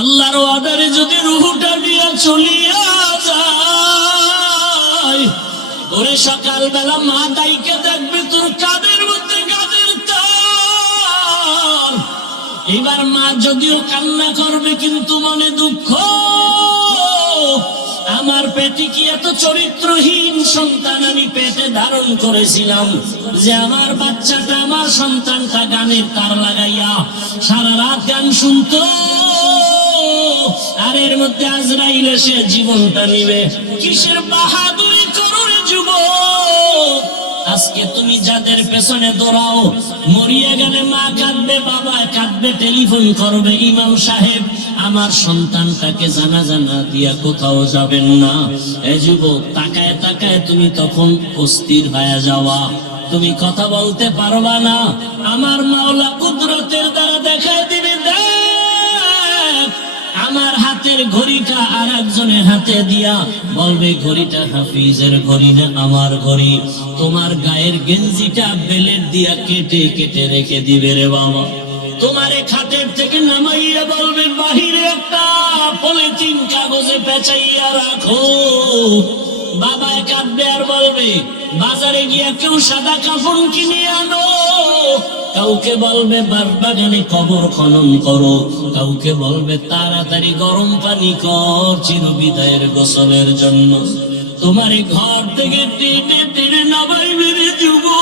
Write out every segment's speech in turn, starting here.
আল্লাহর অর্ডারে যদি রূহটা নিয়ে চলিয়া যায়, ওরে সকালবেলা মা দাইকে দেখবে তোর কাদের মধ্যে কাদের তার। এবার মা যদিও কান্না করবে কিন্তু মনে দুঃখ, আমার পেটে কি এত চরিত্রহীন সন্তান আমি পেটে ধারণ করেছিলাম যে আমার বাচ্চাটা, আমার সন্তানটা গানের তার লাগাইয়া সারা রাত গান শুনতো, আর এর মধ্যে আজরাইল এসে জীবনটা নিবে। কিসের বাহাদুরি করো রে যুবক? আজকে তুমি যাদের পেছনে দৌড়াও, মরিয়া গেলে মা কাঁদবে, বাবা কাঁদবে, টেলিফোন করবে ইমাম সাহেব আমার সন্তানটাকে জানাজা না দিয়া কোথাও যাবেন না। এ যুবক, তাকায় তাকায় তুমি তখন অস্থির হয়ে যাওয়া, তুমি কথা বলতে পারবা না। আমার মাওলা কুদরতের দ্বারা দেখায় দিবে, দেখ আমার হাতের ঘড়িটা আর একজনের হাতে দিয়া বলবে ঘড়িটা হাফিজের ঘড়ি না আমার ঘড়ি। তোমার গায়ের গেঞ্জিটা বেলেট দিয়া কেটে কেটে রেখে দিবে রে বাবা। তোমারে খাটের থেকে নামাইয়া বলবে বাহিরে একটা পলিথিন কাগজে পেঁচাইয়া রাখো। বাবা কাঁদবে আর বলবে বাজারে গিয়া কেউ সাদা কাফন কিনে আনো। কাউকে বলবে বাগানে কবর খনন করো, কাউকে বলবে তাড়াতাড়ি গরম পানি কর চিরবিদায়ের গোসলের জন্য। তোমার ঘর থেকে টেনে টেনে নামাইবে রে যুবক,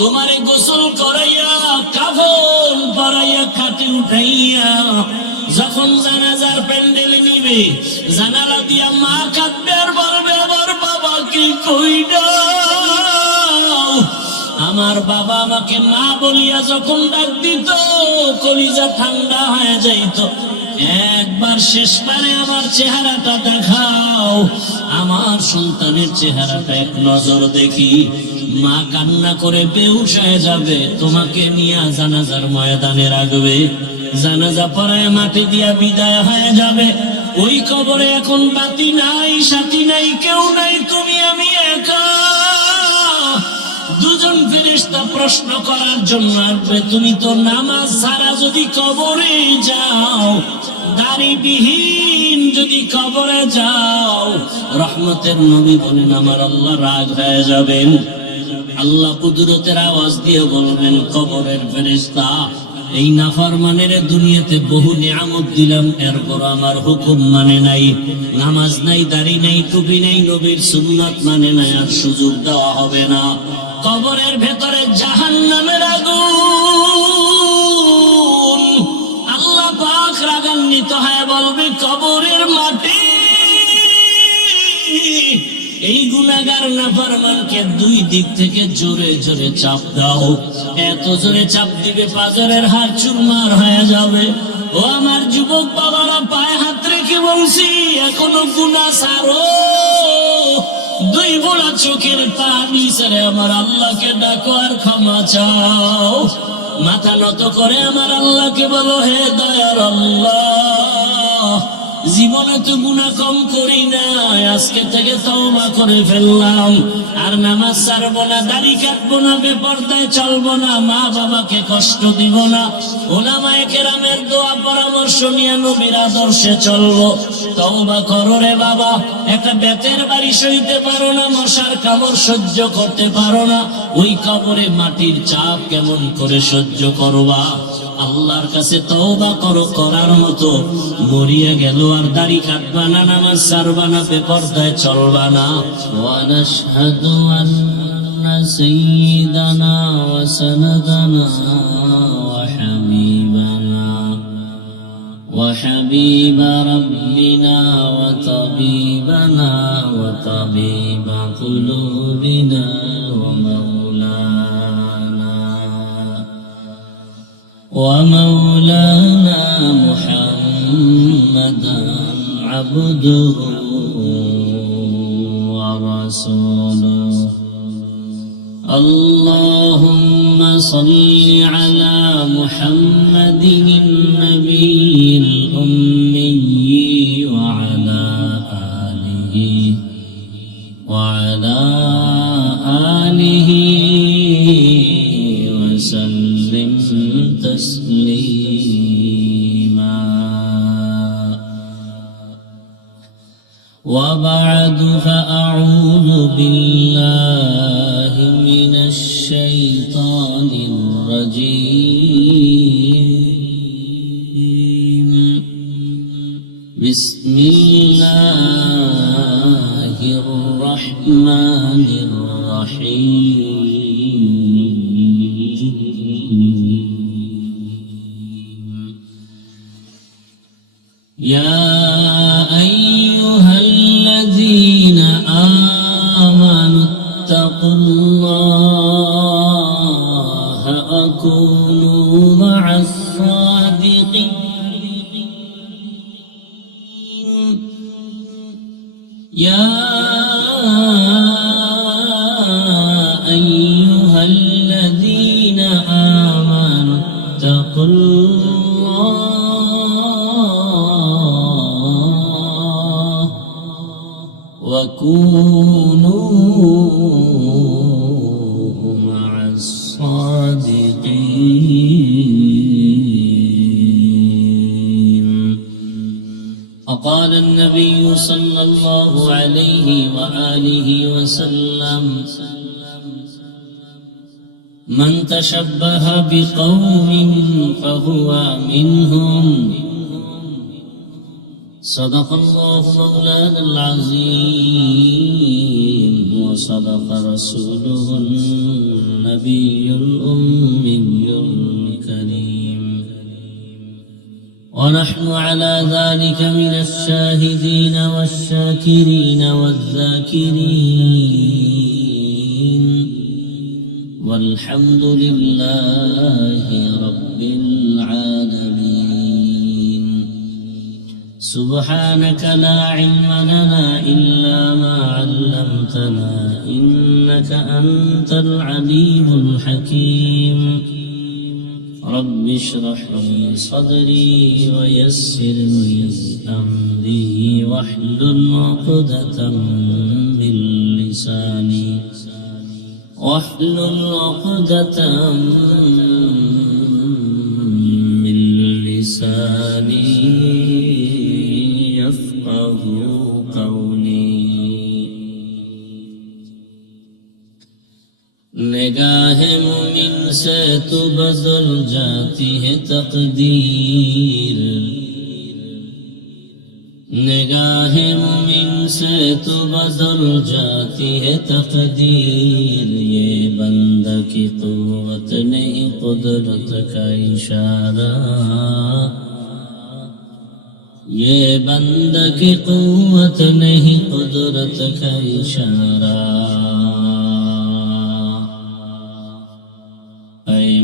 তোমারে গোসল করাইয়া কাফন পরাইয়া খাটে উঠাইয়া যখন জানাজার প্যান্ডেলে নিবে, জানালা দিয়া মা কাঁদবে আর বলবে আমার বাবাকে কই দাও। আমার বাবা আমাকে মা বলিয়া যখন ডাক দিত কলিজা ঠান্ডা হয়ে যাইত। একবার শেষবারে আমার চেহারাটা দেখাও, আমার সন্তানের চেহারাটা এক নজর দেখি। মা কান্না করে বেহুশ হয়ে যাবে, তোমাকে নিয়ে জানাজার ময়দানে রাখবে, জানাজা পড়ায় মাটি দিয়া বিদায় হয়ে যাবে। ওই কবরে এখন বাতি নাই, সাথী নাই, কেউ নাই, তুমি আমি একা। দুজন ফেরেশতা প্রশ্ন করার জন্য আসবে, তুমি তো নামাজ ছাড়া যদি কবরে যাও, দাড়িবিহীন যদি কবরে যাও, রহমতের নবী বলেন আমার আল্লাহ রাগ হয়ে যাবেন। আল্লাহ কুদরতের আওয়াজ দিয়ে বলবেন কবরের ফেরেশতা, এই নাফরমানের দুনিয়াতে বহু নিয়ামত দিলাম, এরপর আমার হুকুম মানে নাই, নামাজ নাই, দাড়ি নাই, টুপি নাই, নবীর সুন্নাত মানে নাই, আর সুযোগ দেওয়া হবে না। কবরের ভেতরে জাহান্নামের আগুন। আল্লাহ পাক রাগান্বিত হয়ে বলবে কবরের মাটি এই গুনাহগার নাফরমানকে দুই দিক থেকে জোরে জোরে চাপ দাও। এত জোরে চাপ দিবে পাজরের হাড় চুরমার হয়ে যাবে। ও আমার যুবক বাবারা, পায়ে হাত রেখে বলছি এখনো গুনাহ ছাড়ো। দুই বোড়া চোখের পানি ছেড়ে আমার আল্লাহকে ডাকো আর ক্ষমা চাও। মাথা নত করে আমার আল্লাহকে বলো, হে দয়ার আল্লাহ, জীবনে তো গুনাহ কম করি না, আজকে থেকে তওবা করে ফেললাম, আর নামাজ ছাড়বো না, দাড়ি কাটবো না, বেপরদায় চলবো না, মা বাবাকে কষ্ট দিব না, উলামায়ে কেরামের দোয়া পরামর্শ নিয়ে নবীর আদর্শে চলবো। তওবা করো রে বাবা। একটা বেতের বাড়ি সইতে পারো না, মশার কামড় সহ্য করতে পারো না, ওই কবরে মাটির চাপ কেমন করে সহ্য করবা? আল্লাহর কাছে তওবা করো, করার মতো মরিয়া গেল আর দাড়ি কাটবা না, নামাজ ছাড়বা না, বেপরদায় চলবা না। ওয়া নাশহাদু আন্না সাইয়্যিদানা ওয়া সানাদানা ওয়া হাবিবানা ওয়া হাবিবা রাব্বিনা ওয়া তাবিবানা ওয়া তাবিবা কুলুবিনা ওয়া ومولانا محمدا عبده ورسوله اللهم صل على محمد النبي الأمي وعلى آله وسلم تسليما وبعد فأعوذ بالله من الشيطان الرجيم بسم الله الرحمن الرحيم يا أيها الذين آمنوا اتقوا الله وكونوا مع الصادقين يا أيها الذين آمنوا اتقوا الله وكونوا مع الصادقين وقال النبي صلى الله عليه وآله وسلم من تشبه بقوم فهو منهم صدق الله مولانا العظيم وصدق رسوله النبي الأمي الكريم ونحن على ذلك من الشاهدين والشاكرين والذاكرين والحمد لله رب العالمين سبحانك لا علم لنا إلا ما علمتنا إنك أنت العليم الحكيم رب اشرح لي صدري ويسر لي أمري واحلل عقدة من لساني واحلل عقدة من لساني يفقه قولي निगाह मुमिन से तो बदल जाती है तकदीर निगाह मुमिन से तो बदल जाती है तकदीर ये बंदा की कुव्वत नहीं कुदरत का इशारा ये बंदा की कुव्वत नहीं कुदरत का इशारा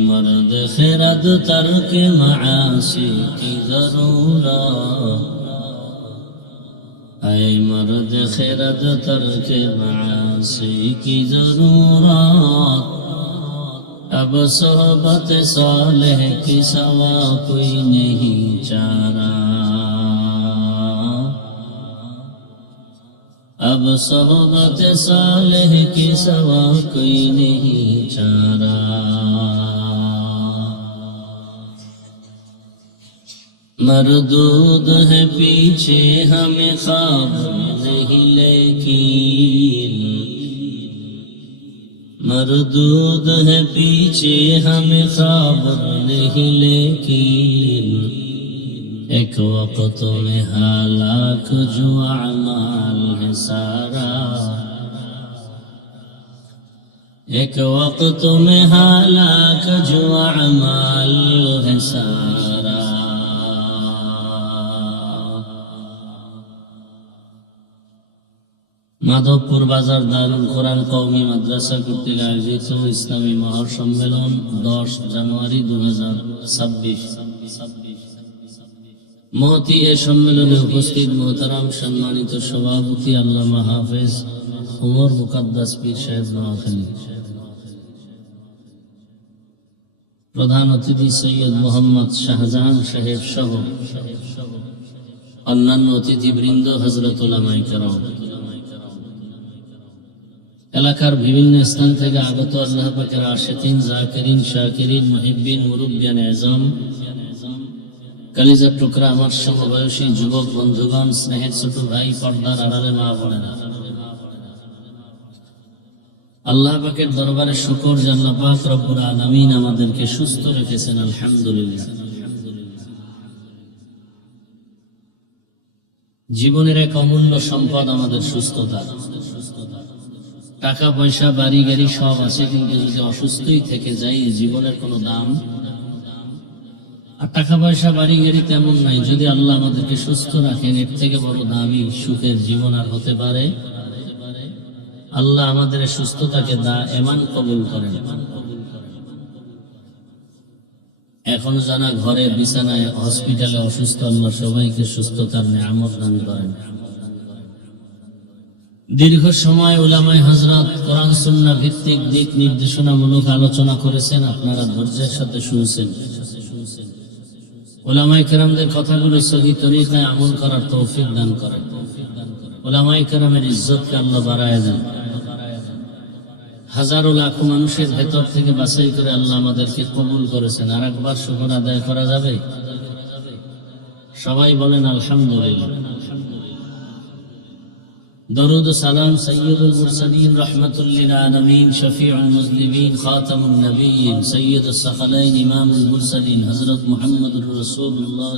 मर्द खिरद तर्क मासी की जरूरत ऐ मर्द खिरद तर्क मासी की जरूरत अब सोहबत सालेह की सवा कोई नहीं चारा अब सोहबत सालेह की सवा कोई नहीं चारा मरदूद है पीछे हमें ख्वाब नहीं लेकिन मरदूद है पीछे हमें ख्वाब नहीं लेकिन एक वक्त में हालाक जो अमाल है सारा एक वक्त में हालाक जो अमाल है सारा মাধবপুর বাজার দারুল কোরআন কওমি মাদ্রাসা কর্তৃক আয়োজিত ইসলামী মহাসম্মেলন 10 জানুয়ারি 2026 মহতি এ সম্মেলনে উপস্থিত মোহতারাম সম্মানিত সভাপতি আল্লামা হাফেজ ওমর মুকাদ্দাস পীর সাহেব নোয়াখালী প্রধান অতিথি সৈয়দ মোহাম্মদ শাহজাহান সাহেব সহ অন্যান্য অতিথিবৃন্দ হযরত উলামায়ে কেরাম এলাকার বিভিন্ন স্থান থেকে আগত আল্লাহ পাকের আশিকিন জাকিরিন শাকিরিন মুহিব্বিন মুরব্বিয়ান আযম কলিজার টুকরা আমার সমবয়সী যুবক বন্ধুগণ, স্নেহের ছোট ভাই, পর্দার আড়ালে মা বোনেরা, আল্লাহ পাকের দরবারে শুকর যে আল্লাহ পাক রব্বুল আলামিন আমাদেরকে সুস্থ রেখেছেন, আলহামদুলিল্লাহ। জীবনের এক অমূল্য সম্পদ আমাদের সুস্থতা। টাকা পয়সা বাড়ি গাড়ি সব আছে, কিন্তু যদি অসুস্থই থেকে যাই জীবনের কোনো দাম। আর টাকা পয়সা বাড়ি গাড়ি তেমন নাই, যদি আল্লাহ আমাদেরকে সুস্থ রাখেন এর থেকে বড় দামি সুখের জীবন আর হতে পারে? আল্লাহ আমাদের সুস্থতাকে এমান কবুল করেন। এখন যারা ঘরে বিছানায় হসপিটালে অসুস্থ, আল্লাহ সবাইকে সুস্থতার নিয়ামত দান করেন। দীর্ঘ সময় উলামায়ে হযরত কোরআন সুন্নাহ ভিত্তিক দিক নির্দেশনামূলক আলোচনা করেছেন, আপনারা ধৈর্যের সাথে শুনছেন। উলামায়ে কেরামদের কথাগুলো সহি তরিকায় আমল করার তৌফিক দান করেন। উলামায়ে কেরামের ইজ্জতকে আল্লাহ বাড়ায় দেন। হাজারো লাখো মানুষের ভেতর থেকে বাছাই করে আল্লাহ আমাদেরকে কবুল করেছেন। আর একবার শুকর আদায় করা যাবে? সবাই বলেন আলহামদুলিল্লাহ। দরুদ ও সালাম সাইয়্যিদুল মুরসালিন রাহমাতুল লিল আলামিন শফিউল মুজনিবিন খাতামুন নবিয়্যিন সাইয়্যিদুস সাকালাইন ইমামুল মুরসালিন হযরত মুহাম্মদুর রাসূলুল্লাহ,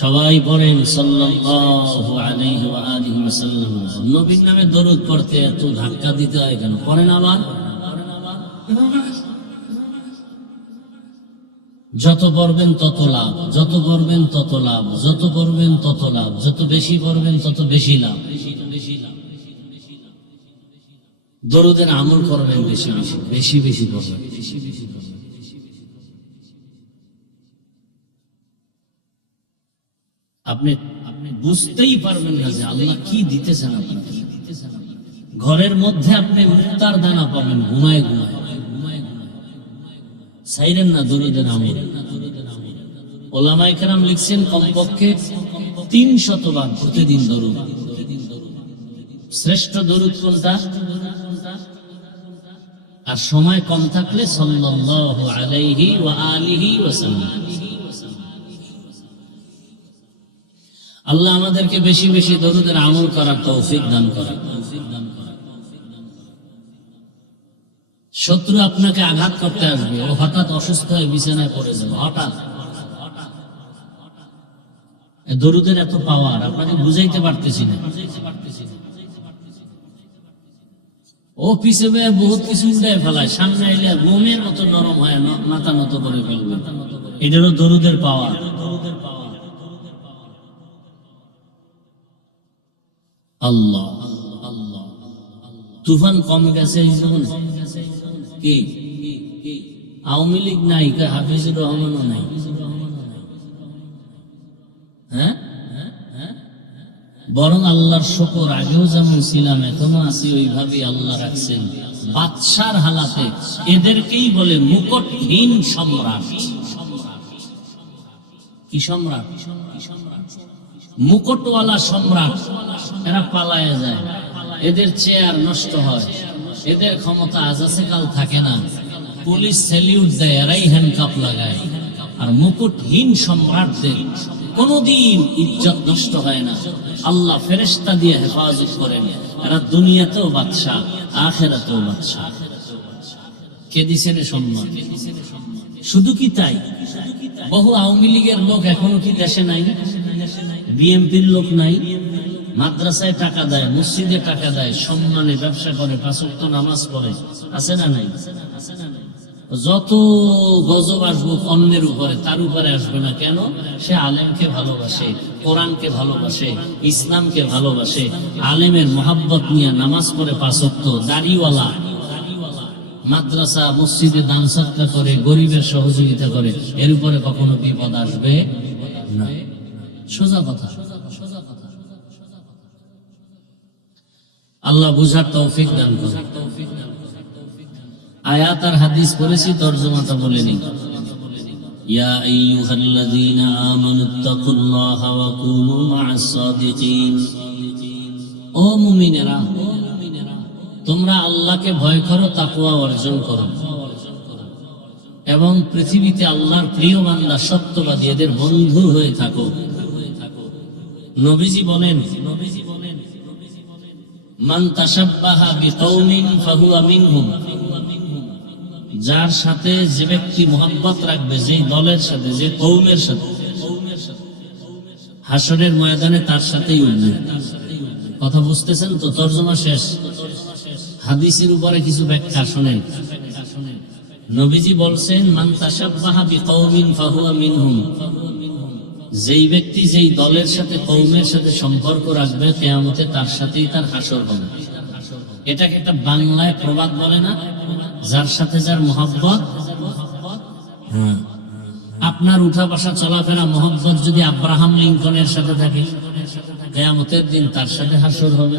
সবাই পড়েন সাল্লাল্লাহু আলাইহি ওয়া আলিহি ওয়াসাল্লাম। নবীর নামে দরুদ পড়তে এত ধাক্কা দিতে হয় কেন? পড়েন আবার। যত পড়বেন তত লাভ, যত পড়বেন তত লাভ, যত পড়বেন তত লাভ, যত বেশি পড়বেন তত বেশি লাভ। দরুদের আমল করবেন বেশি বেশি, বেশি বেশি করবেন। আপনি বুঝতেই পারবেন না যে আল্লাহ কি দিতেছেন আপনাকে। ঘরের মধ্যে আপনি মুক্তার দানা পাবেন ঘুমায় ঘুমায়। সাইরেন না দরুদের আমল। উলামায়ে কেরাম লিখছেন কমপক্ষে 300 বার প্রতিদিন দরুদ। শ্রেষ্ঠ দরুদ কোনটা? আর সময় কম থাকলে সাল্লাল্লাহু আলাইহি ওয়া আলিহি ওয়াসাল্লাম। আল্লাহ আমাদেরকে বেশি বেশি দরুদের আমল করার তৌফিক দান করেন। শত্রু আপনাকে আঘাত করতে আসবে, ও হঠাৎ অসুস্থ হয়ে বিছানায় পড়ে যাবে, হঠাৎ। দরুদের এত পাওয়ার আপনাকে বুঝাইতে পারতেছি না। ও পিছে বহুত কিছু উড়ায় ফেলায়, সামনে এলে গোমের মতো নরম হয়, মাথা নত করে ফেলবে। এটারও দরুদের পাওয়ার। আল্লাহ আল্লাহ। তুফান কম গেছে কি? আওয়ামী লীগ নাই, হাফিজুর রহমানও নাই। হ্যাঁ, বরং আল্লাহর শুকর, আগেও যেমন ছিলাম এখনো আছি ওইভাবে আল্লাহ রাখছেন। বাদশার হালাতে এদেরকেই বলে মুকুটহীন সম্রাট। কি সম্রাট? মুকুটওয়ালা সম্রাট। এরা পালায় যায়, এদের চেয়ার নষ্ট হয়, এদের ক্ষমতা আজ আছে কাল থাকে না। পুলিশ স্যালিউট দেয়, এরাই হ্যান্ডকাপ লাগায়। আর মুকুটহীন সম্রাটদের কোনদিন ইজ্জত নষ্ট হয় না। আল্লাহ ফেরেশতা দিয়ে হেফাজত করেন। এরা দুনিয়াতেও বাদশা, আখিরাতেও বাদশা। কে দিছেন সম্মান? শুধু কি তাই? বহু আওয়ামী লীগের লোক এখনো কি দেশে নাই? বিএনপির লোক নাই? মাদ্রাসায় টাকা দেয়, মসজিদে টাকা দেয়, সম্মানে ব্যবসা করে, 5 ওয়াক্ত নামাজ পড়ে, আছে না নাই? যত গজব আসবো অন্যের উপরে, তার উপরে আসবে না কেন? সে আলেমকে ভালোবাসে, কোরআনকে ভালোবাসে, ইসলামকে ভালোবাসে। আলেমের মহাব্বত নিয়ে নামাজ পড়ে 5 ওয়াক্ত, দাড়িওয়ালা, মাদ্রাসা মসজিদে দান সদকা করে, গরিবের সহযোগিতা করে, এর উপরে কখনো বিপদ আসবে না। সোজা কথা। আল্লাহ বুঝার তৌফিক দান করেন। আয়াত আর হাদিস পড়েছি, তরজমাটা বলে নিই। ইয়া আইয়ুহাল্লাযীনা আমানুত্তাকুল্লাহা ওয়া কুনু মা'আস সাদিকিন। ও মুমিনেরা, তোমরা আল্লাহকে ভয় করো, তাকওয়া অর্জন করো। এবং পৃথিবীতে আল্লাহর প্রিয় বান্দা সত্যবাদী এদের বন্ধু হয়ে থাকো। নবীজি বলেন, মান তাশাব্বাহা বিকওমিন ফাহুয়া মিনহুম, যার সাথে যে ব্যক্তি মুহাব্বত রাখবে, যে দলের সাথে, যে কওমের সাথে, হাসরের ময়দানে তার সাথেই উঠবে। কথা বুঝতেছেন তো? তরজমা শেষ। হাদিসের উপরে কিছু ব্যাখ্যা শুনেন। নবীজি বলছেন, মান তাশাব্বাহা বিকওমিন ফাহুয়া মিনহুম, যেই ব্যক্তি যেই দলের সাথে, কওমের সাথে সম্পর্ক রাখবে, কিয়ামতে তার সাথেই তার হাসর হবে। এটাকে একটা বাংলায় প্রবাদ বলে না, যার সাথে যার মহব্বত। হ্যাঁ, আপনার উঠা বসা চলাফেরা মহব্বত যদি আব্রাহাম লিঙ্কনের সাথে থাকে, কিয়ামতের দিন তার সাথে হাসর হবে।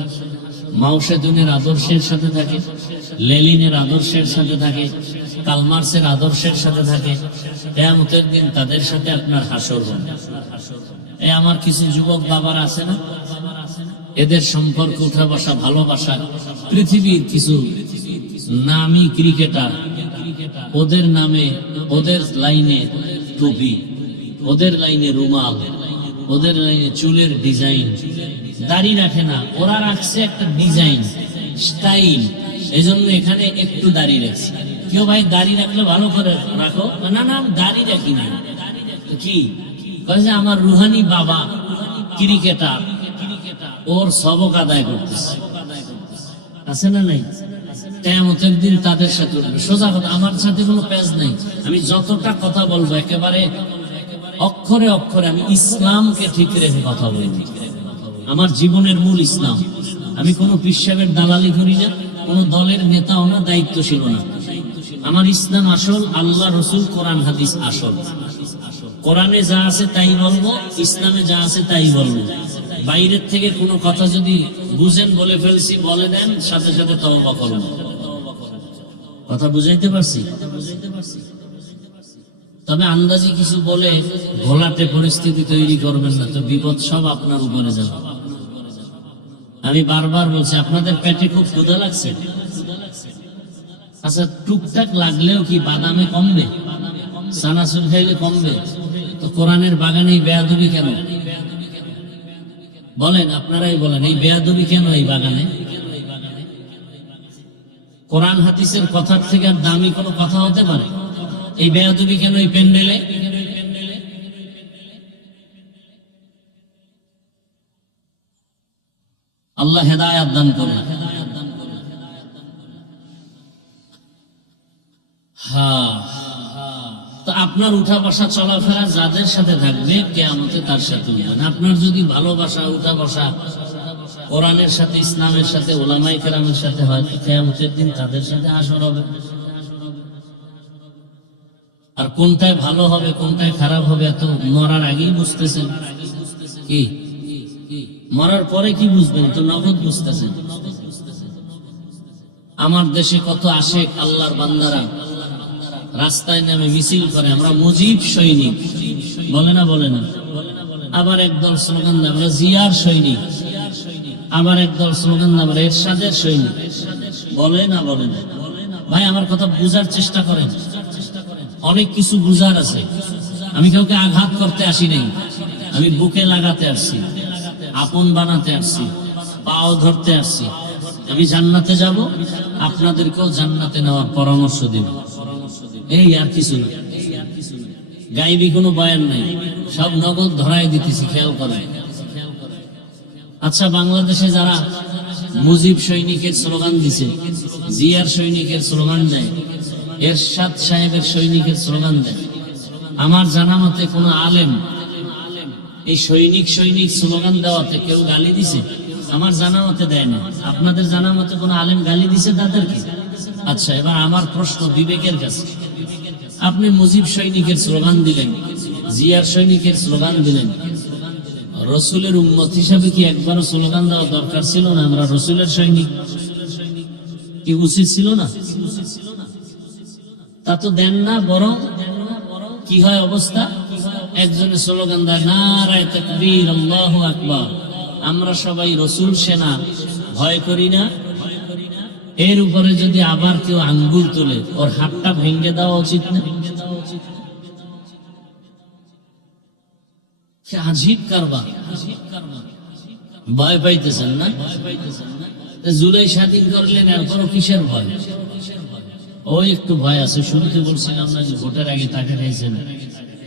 মাও সেতুনের আদর্শের সাথে থাকে, লেনিনের আদর্শের সাথে থাকে, কালমার্সের আদর্শের সাথে থাকে, কিয়ামতের দিন তাদের সাথে আপনার হাসর হবে। এই আমার কিছু যুবক বাবার আছে না, এদের সম্পর্ক উঠা বসা ভালোবাসা। পৃথিবীর কিছু নামি ক্রিকেটার, ওদের নামে, ওদের লাইনে টুপি, ওদের লাইনে রুমাল, ওদের লাইনে চুলের ডিজাইন, দাড়ি রাখে না, ওরা রাখছে একটা ডিজাইন স্টাইল, এজন্য এখানে একটু দাড়ি রাখছে। কেউ ভাই দাড়ি রাখলে ভালো করে রাখো, না না আমি দাড়ি রাখি না। কি যে আমার রুহানি বাবা ক্রিকেটার, ওর সবক আদায় করতেছে, আছে না নাই? কিয়ামতের দিন তাদের সাথে উঠবে। সোজা কথা, আমার সাথে কোনো পেজ নাই। আমি যতটা কথা বলবো একেবারে অক্ষরে অক্ষরে আমি ইসলামকে ঠিক রেখে কথা বলবো। আমার জীবনের মূল ইসলাম। আমি কোনো পীর সাহেবের দালালি করি না, কোনো দলের নেতাও না, দায়িত্বশীল না। আমার ইসলাম আসল, আল্লাহ রসুল কোরআন হাদিস আসল। কোরআনে যা আছে তাই বলবো, ইসলামে যা আছে তাই বলবো। বাইরের থেকে কোনো কথা যদি বুঝেন, বলে ফেলছি, বলে দেন, সাথে সাথে তওবা করব। কথা বুঝাইতে পারছি? তবে আন্দাজি কিছু বলে ঘোলাটে পরিস্থিতি তৈরি করবেন না, তো বিপদ সব আপনার উপরে যাবে। আমি বারবার বলছি, আপনাদের পেটে খুব ক্ষুধা লাগছে? আচ্ছা, টুকটাক লাগলেও কি বাদামে কমবে? সানাসুর খাইলে কমবে? তো কোরআনের বাগানে বেয়াদবি কেন? বলেন, আপনারাই বলেন, এই বেয়াদবি কেন এই বাগানে? কোরআন হাদিসের কথার থেকে আর দামি কোনো কথা হতে পারে? এই বেয়াদবি কেন এই প্যান্ডেলে? আল্লাহ হেদায়েত দান করুন। হ্যাঁ, তো আপনার উঠা বসা চলাফেরা যাদের সাথে থাকবে, কিয়ামতে তার সাথে উঠবেন। আপনার যদি ভালোবাসা, উঠা বসা কোরআনের সাথে, ইসলামের সাথে, ওলামায়ে কেরামের সাথে হয়, কিয়ামতের দিন তাদের সাথে হাসর হবে। আর কোনটায় ভালো হবে, কোনটায় খারাপ হবে, এত মরার আগেই বুঝতেছেন। কি মরার পরে কি বুঝবেন? তো নগদ বুঝতেছেন। আমার দেশে কত আশেক আল্লাহর বান্দারা রাস্তায় নামে মিছিল করে, আমরা মুজিব সৈনিক বলে না, বলে না। আবার একদল স্লোগান দেয় আমরা জিয়ার সৈনিক, আবার একদল স্লোগান দেয় আমরা এরশাদের সৈনিক, বলে না, বলে না। ভাই আমার কথা বুঝার চেষ্টা করেন, অনেক কিছু বুঝার আছে। আমি কাউকে আঘাত করতে আসি নাই, আমি বুকে লাগাতে আসছি, আপন বানাতে আসছি, পাও ধরতে আসছি। আমি জান্নাতে যাব, আপনাদেরকেও জান্নাতে নেওয়ার পরামর্শ দিব, এই আর কিছু না। গাইবি কোনো বয়ান নাই, সব নগদ ধরাই দিতেছি, খেয়াল করেন। আচ্ছা, বাংলাদেশে যারা মুজিব সৈনিকের স্লোগান দিছে, জিয়ার সৈনিকের স্লোগান দেয়, এরশাদ সাহেবের সৈনিকের স্লোগান দেয়, আমার জানা মতে কোন আলেম এই সৈনিক সৈনিক স্লোগান দেওয়াতে কেউ গালি দিছে? আমার জানা মতে দেয় না। আপনাদের জানা মতে কোন আলেম গালি দিছে তাদেরকে? আচ্ছা, এবার আমার প্রশ্ন বিবেকের কাছে, আপনি মুজিব সৈনিকের স্লোগান দিলেন, জিয়ার সৈনিকের স্লোগান দিলেন, রসুলের উম্মত হিসাবে কি একবারও স্লোগান দেওয়া দরকার ছিল না? আমরা রসুলের সৈনিক, কি উচিত ছিল না? তা তো দেন না। বরং কি হয় অবস্থা? একজনের স্লোগান দেয় নারায়ে তাকবীর, আল্লাহু আকবার, আমরা সবাই রসুল সেনা, ভয় করি না। এর উপরে যদি আবার কেউ আঙ্গুল তোলে, ওর হাতটা ভেঙে দেওয়া উচিত না? কি আজীব কারবার। ভয় পাইতেছেন না? জুলাই স্বাধীন করলেন, এরপরও কিসের ভয়? ওই একটু ভয় আছে। শুরুতে বলছিলাম না যে ভোটের আগে তাকে খাইছেন,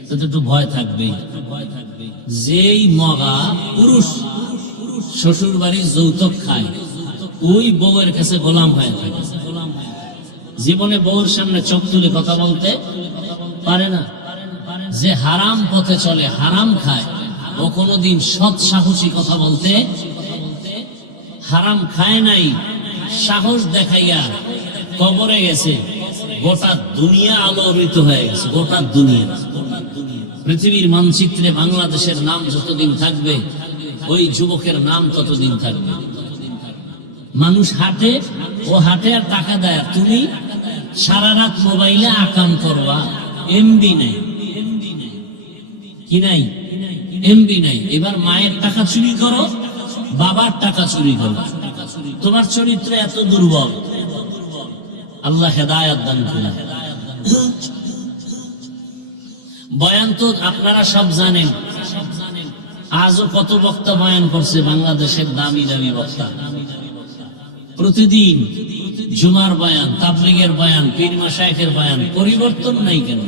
তো একটু ভয় থাকবেই। যেই মগা পুরুষ শ্বশুর বাড়ির যৌতুক খায়, ওই বউয়ের কাছে গোলাম হয়ে থাকে। জীবনে বউর সামনে চোখ তুলে কথা বলতে পারে না। যে হারাম পথে চলে, হারাম খায়, ও কোনোদিন সৎ সাহসী কথা বলতে, হারাম খায় নাই, সাহস দেখাইয়া কবরে গেছে, গোটা দুনিয়া আলোড়িত হয়ে গেছে। গোটা দুনিয়া, পৃথিবীর মানচিত্রে বাংলাদেশের নাম যতদিন থাকবে, ওই যুবকের নাম ততদিন থাকবে। মানুষ হাঁটে, ও হাঁটে আর টাকা দেয়, তুমি সারা রাত মোবাইলে আকাম করবা, এমবি নাই। কি নাই? এমবি নাই। এবার মায়ের টাকা চুরি করো, বাবার টাকা চুরি করো। তোমার চরিত্র এত দুর্বল, আল্লাহ হেদায়েত দান করুন। বয়ান তো আপনারা সব জানেন, আজও কত বক্তা বয়ান করছে, বাংলাদেশের দামি দামি বক্তা। প্রতিদিন জুমার বয়ান, তাবলীগের বয়ান, পীর মাশায়েখের বয়ান, পরিবর্তন নাই কেন?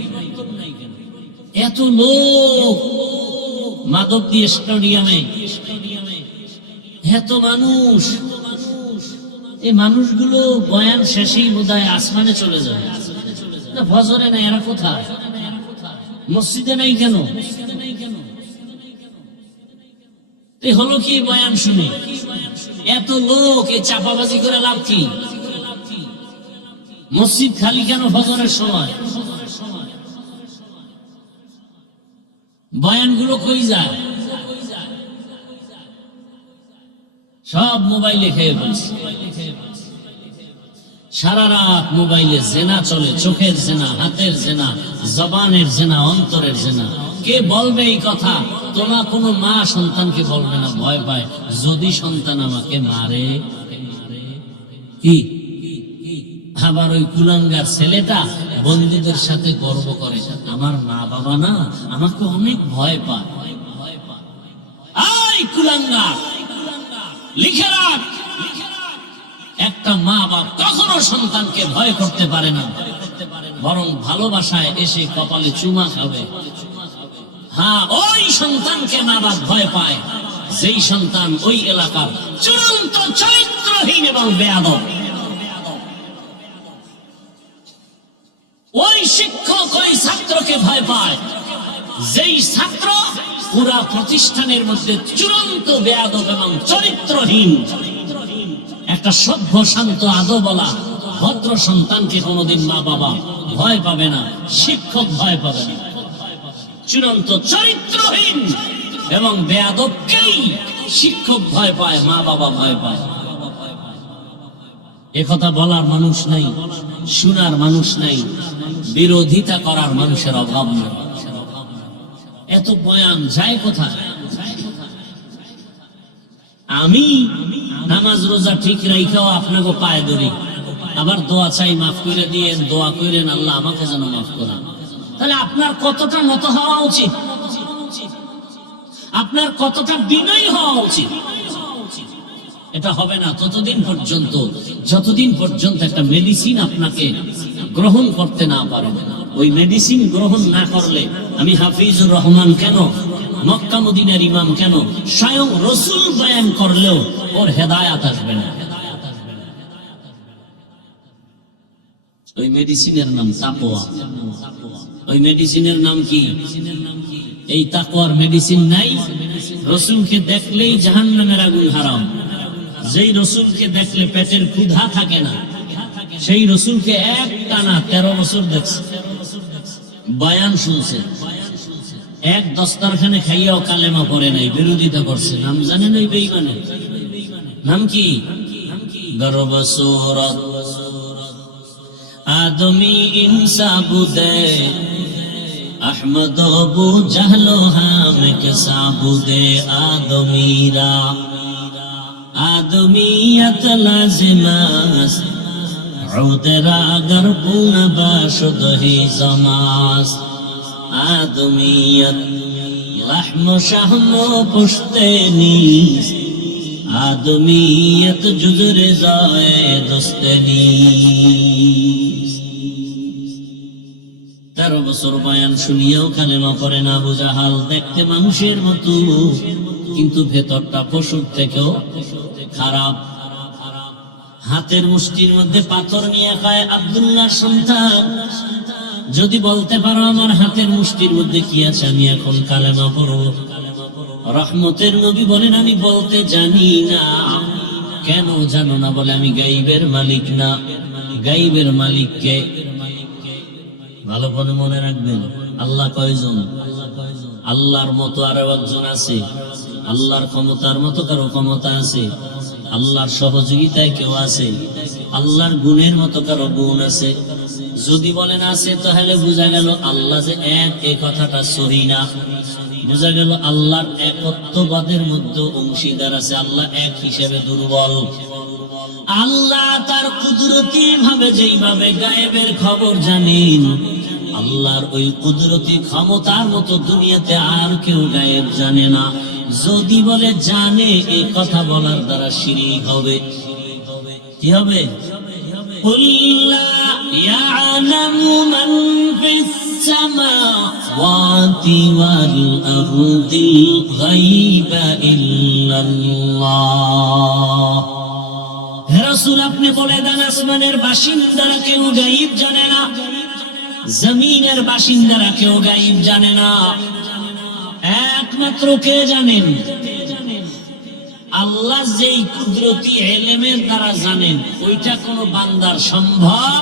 এত লোক মাধবদী স্টেডিয়ামে, এত মানুষ, এই মানুষগুলো বয়ান শেষেই বোধহয় আসমানে চলে যায়। ফজরে নাই, এরা কোথায়? মসজিদে নাই কেন? এই হলো কি বয়ান শুনে? এত লোক, এই চাপাবাজি করে লাভ কি? মসজিদ খালি কেন ফজরের সময়? বয়ানগুলো কই যায়? সব মোবাইলে খেয়ে ফেলছে। সারা রাত মোবাইলে জেনা চলে, চোখের জেনা, হাতের জেনা, জবানের জেনা, অন্তরের জেনা। কে বলবে এই কথা? তোমার কোনো মা সন্তানকে বলবে না, ভয় পায় যদি সন্তান আমাকে মারে। কি আবার ওই কুলাঙ্গার ছেলেটা বন্ধুদের সাথে গর্ব করে, আমার মা বাবা না আমাকে অনেক ভয় পায়। এই কুলাঙ্গার, লিখে রাখ, একটা মা বাপ কখনো সন্তানকে ভয় করতে পারে না, বরং ভালোবাসায় এসে কপালে চুমা খাবে। হ্যাঁ, ওই সন্তানকে মা বাপ ভয় পায় যেই সন্তান ওই এলাকার চূড়ান্ত চরিত্রহীন এবং বেয়াদব। ওই শিক্ষক ওই ছাত্রকে ভয় পায় যেই ছাত্র পুরা প্রতিষ্ঠানের মধ্যে চূড়ান্ত বেয়াদব এবং চরিত্রহীন। একটা সভ্য শান্ত আদবওয়ালা ভদ্র সন্তানকে কোনোদিন মা বাবা ভয় পাবে না, শিক্ষক ভয় পাবে না। চূড়ান্ত চরিত্রহীন এবং বেয়াদবকেই শিক্ষক ভয় পায়, মা বাবা ভয় পায়। একথা বলার মানুষ নাই, শোনার মানুষ নাই, বিরোধিতা করার মানুষের অভাব নেই। এত বয়ান যায় কোথায়? আমি নামাজ রোজা ঠিক রাইখাও আপনাকে পায়ে ধরি, আবার দোয়া চাই, মাফ করে দিয়েন, দোয়া করেন আল্লাহ আমাকে যেন মাফ করেন। তাহলে আপনার কতটা নত হওয়া উচিত, আপনার কতটা বিনয়ী হওয়া উচিত। এটা হবে না ততদিন পর্যন্ত যতদিন পর্যন্ত একটা মেডিসিন আপনাকে গ্রহণ করতে না পারে। ওই মেডিসিন গ্রহণ না করলে, আমি হাফিজুর রহমান কেন, মক্কা মদিনার ইমাম কেন, স্বয়ং রসুল বয়ান করলেও ওর হেদায়াত আসবে না। ওই মেডিসিনের নাম তাকওয়া। ওই মেডিসিনের নাম কি? এই তাকওয়ার মেডিসিন নাই। রসুলকে দেখলেই জাহান্নামের আগুন হারাম। যেই রসুলকে দেখলে পেটের ক্ষুধা থাকে না, সেই রসুলকে এক টানা 13 বছর দেখছে, বয়ান শুনছে, এক দস্তারখানে খাইয়াও কালেমা পড়ে নাই, বিরোধিতা করছে। নাম জানেন ওই বেঈমানের নাম কি? গর্ব সূরত আদমি ইনসা বুদে আহমদ আবু জাহলো হামেক সাবুদে আদমিরা আদমিয়ত লাজিমাস উদরা গরপুন বাশুদহি জমাস আদমিয়ত লাহম শাহম পুশতেনিস আদমিয়ত জুজরে যায় দোস্তেনিস। 13 বছর বয়ান শুনিয়াও কালেমা পড়ে না আবু জাহাল। দেখতে মানুষের মতো, কিন্তু ভেতরটা পশুর থেকেও খারাপ। হাতের মুষ্টির মধ্যে পাথর নিয়ে খায় আব্দুল্লাহর সন্তান। যদি বলতে পারো আমার হাতের মুষ্টির মধ্যে কি আছে, আমি এখন কালেমা পড়ব। রহমতের নবী বলেন আমি বলতে জানি না। কেন জানো না? বলে আমি গাইবের মালিক না। গাইবের মালিককে ভালো করে মনে রাখবেন। আল্লাহ কয়জন? আল্লাহর মতো আরো একজন আছে। আল্লাহর ক্ষমতার মতো কারো ক্ষমতা আছে। আল্লাহর সহযোগিতায় কেউ আছে। আল্লাহর গুণের মতো কারো গুণ আছে। যদি বলেন আছে, তাহলে বোঝা গেল আল্লাহ যে এক, এই কথাটা সহি না। বোঝা গেল আল্লাহর একত্ববাদের মধ্যে অংশীদার আছে। আল্লাহ এক হিসেবে দুর্বল। আল্লাহ তার কুদরতি ভাবে যেইভাবে গায়েবের খবর জানেন, আল্লাহর ওই কুদরতি ক্ষমতার মতো দুনিয়াতে আর কেউ গায়েব জানে না। যদি বলে জানে, এই কথা বলার দ্বারা শিরক হবে। কি হবে? قُلْ لَا يَعْلَمُ مَنْ فِي السَّمَاوَاتِ وَالْأَرْضِ الْغَيْبَ إِلَّا اللَّهُ। হে রাসূল, আপনি বলে দেন আসমানের বাসিন্দারা কেউ গায়েব জানে না, জমিনের বাসিন্দারা কেউ গায়েব জানে না। একমাত্র কে জানেন? আল্লাহ যেই কুদরতি ইলমের দ্বারা জানেন, ওইটা কোন বান্দার সম্ভব।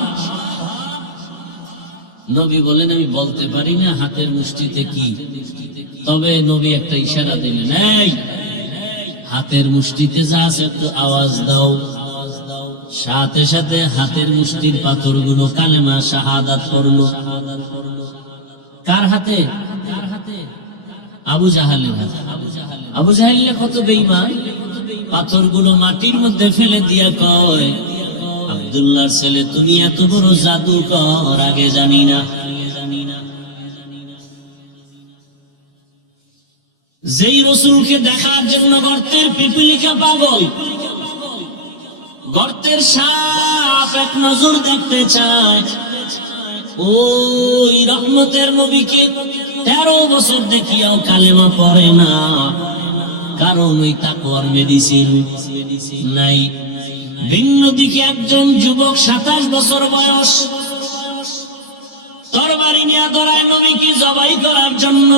নবী বলেন আমি বলতে পারি না হাতের মুষ্টিতে কি। তবে নবী একটা ইশারা দিলেন, এই হাতের মুষ্টিতে যা আছে একটু আওয়াজ দাও। সাথে সাথে হাতের মুষ্টির পাথরগুলো কালেমা শাহাদাত পড়লো। কার হাতে? আবু জাহালের হাতে। আবু জাহেল কত বেঈমান! পাথরগুলো মাটির মধ্যে ফেলে দিয়া কয়, আব্দুল্লাহর ছেলে তুমি এত বড় জাদুকর, আগে জানি না। যেই রাসূলকে দেখার জন্য গর্তের পিপিলিকা পাগল, গর্তের সাপ এক নজর দেখতে চায়, ওই রহমতের নবীকে 13 বছর দেখিয়াও কালেমা পড়ে না। কারণ ওই তাকওয়ার মেডিসিন নাই। ভিন্ন দিকে একজন যুবক 27 বছর বয়স, তরবারি নিয়ে দৌড়ায় নবীকে জবাই করার জন্য।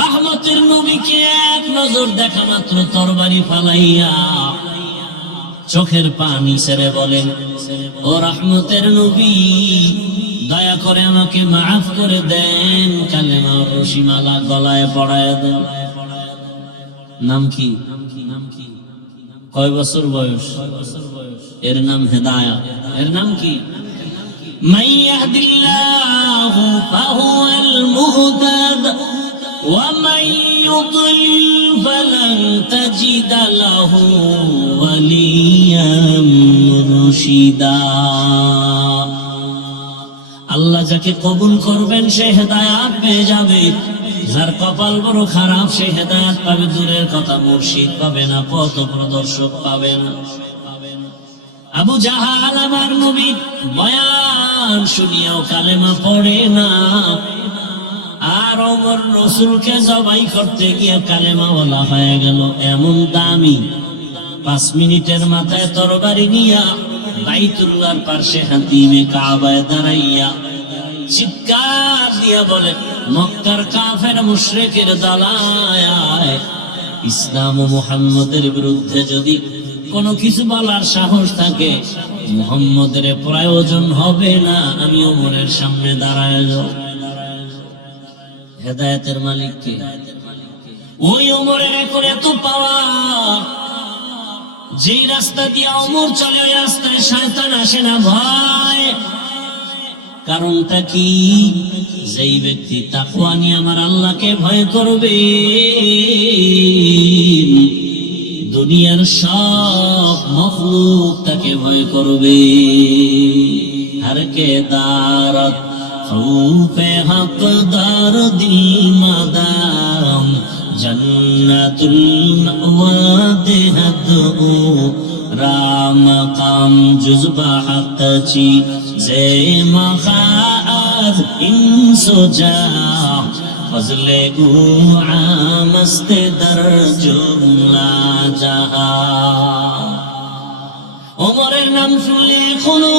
রহমতের নবীকে এক নজর দেখা মাত্র তরবারি ফালাইয়া চোখের পানি ছেড়ে বলেন, ও রহমতের নবী, দয়া করে আমাকে মাফ করে দেন, কালেমা রশিমালা গলায় পড়ায় দেন। নাম কি? কয় বছর বয়স? এর নাম হেদায়েত। এর নাম কি? মান ইয়াহদিল্লাহু ফাহুয়াল মুহতাদ ওয়া মান ইউদ্লিল ফালান তাজিদা লাহু ওয়ালিয়াম মুরশিদা। আল্লাহ যাকে কবুল করবেন সে হেদায়েত পেয়ে যাবে। যার কপাল বড় খারাপ সে হেদায়েত পাবে দূরের কথা, মুর্শিদ পাবে না, পথ প্রদর্শক পাবে না। আবু জাহাল আমার নবীর বয়ান শুনিয়াও কালেমা পড়ে না, আর ওমর রাসূলকে জবাই করতে গিয়ে কালেমাওয়ালা হয়ে গেল। এমন দামি 5 মিনিটের মাথায় তরবারি নিয়া বাইতুল্লাহর পাশে হাতিমে কাবায় দাঁড়াইয়া চিৎকার দিয়া বলে, মক্কার কাফের মুশরিকের দালায় ইসলাম ও মুহাম্মদের বিরুদ্ধে যদি কোনো কিছু বলার সাহস থাকে, মুহাম্মদের প্রয়োজন হবে না, আমি ওমরের সামনে দাঁড়ায় যাব। হেদায়েতের মালিক কে? ওই ওমরের এখন এত পাওয়ার, যে রাস্তা দিয়ে ওমর চলে ওই রাস্তায় শয়তান আসে না ভয়। কারণটা কি? যেই ব্যক্তি তাকওয়া নিয়ে আমার আল্লাহকে ভয় করবে, দুনিয়ার সব মখলুক তাকে ভয় করবে। হর কে দারত খৌফে হকদার দিল মদাম জন্নাতুল মাওয়া দেহদু রাম কাম জুজবা হকচি জে মখাআত ইনসো জা ফজলে গু আমস্তে দর জুমলা জাহান। ওমরের নাম শুনলে এখনো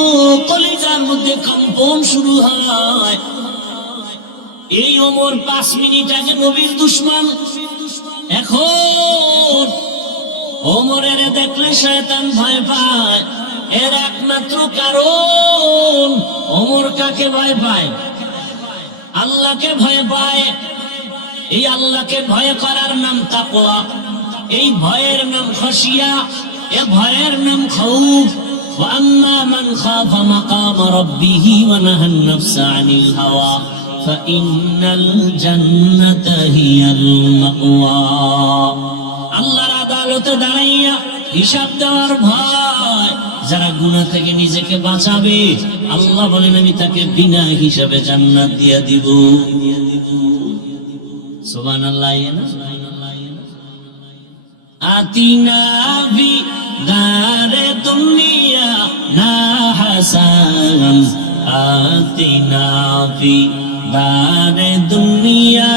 কলিজার মধ্যে কম্পন শুরু হয়। এই ওমর 5 মিনিট আগে নবীর দুশমন, এখন ওমরের দেখলে শয়তান ভয় পায়। এর একমাত্র কারণ, ওমর কাকে ভয় পায়? আল্লাহকে ভয় পায়। এই আল্লাহকে ভয় করার নাম তাকওয়া, এই ভয়ের নাম খাশিয়া, এ ভয়ের নাম খাউফ। ওয়া আম্মা মান খাফা মাকাম রাব্বিহি ওয়া নাহান নাফসা আনিল হাওয়া ফাইন্নাল জান্নাতা হিয়াল মাওয়া। আল্লাহর আদালতে দাঁড়াইয়া হিসাব দেওয়ার ভয়, যারা গুনাহ থেকে নিজেকে বাঁচাবে, আল্লাহ বলেন আমি তাকে বিনা হিসাবে জান্নাত দিয়ে দিব। সুবহানাল্লাহ। আতিনা বি দারে দুনিয়া না হাসান, আতিনা বি দারে দুনিয়া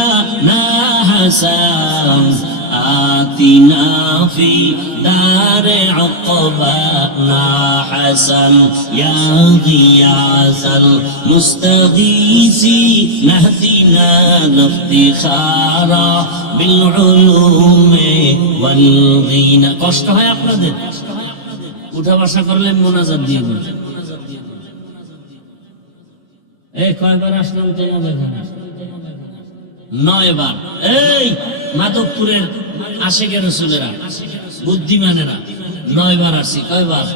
না হাসান, আতিনা ফি দারে উকবা না হাসান, ইয়া গিয়াসাল মুস্তাগীসি নাহদিনা ইফতিখারা বিল উলুমি ওয়াল গিনা। কষ্ট হয় আপনাদের? উঠা বসা করলে মোনাজাত দিয়ে দিন। এই কয়বার আসলাম তো? 9 বার। এই মাধবপুরের আশেকের রাসূলেরা, বুদ্ধিমানেরা 9 বার আসি। কয়বার?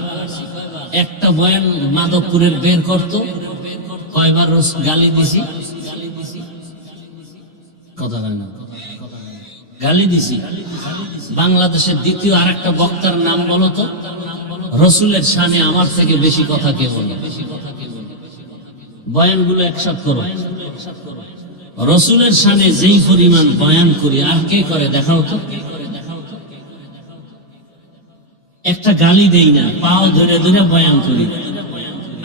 একটা বয়ান মাধবপুরের বের করতো, কয়বার গালি দিছি? কথা হয় না, গালি দিছি। বাংলাদেশের দ্বিতীয় আরেকটা বক্তার নাম বলো তো। রসুলের শানে আমার থেকে বেশি কথা কে বলে? বয়ানগুলো একসাথ করো। রসুলের শানে যেই পরিমাণ বয়ান করি আর কে করে দেখাও তো। একটা গালি দেই না, পাও ধরে ধরে বয়ান করি।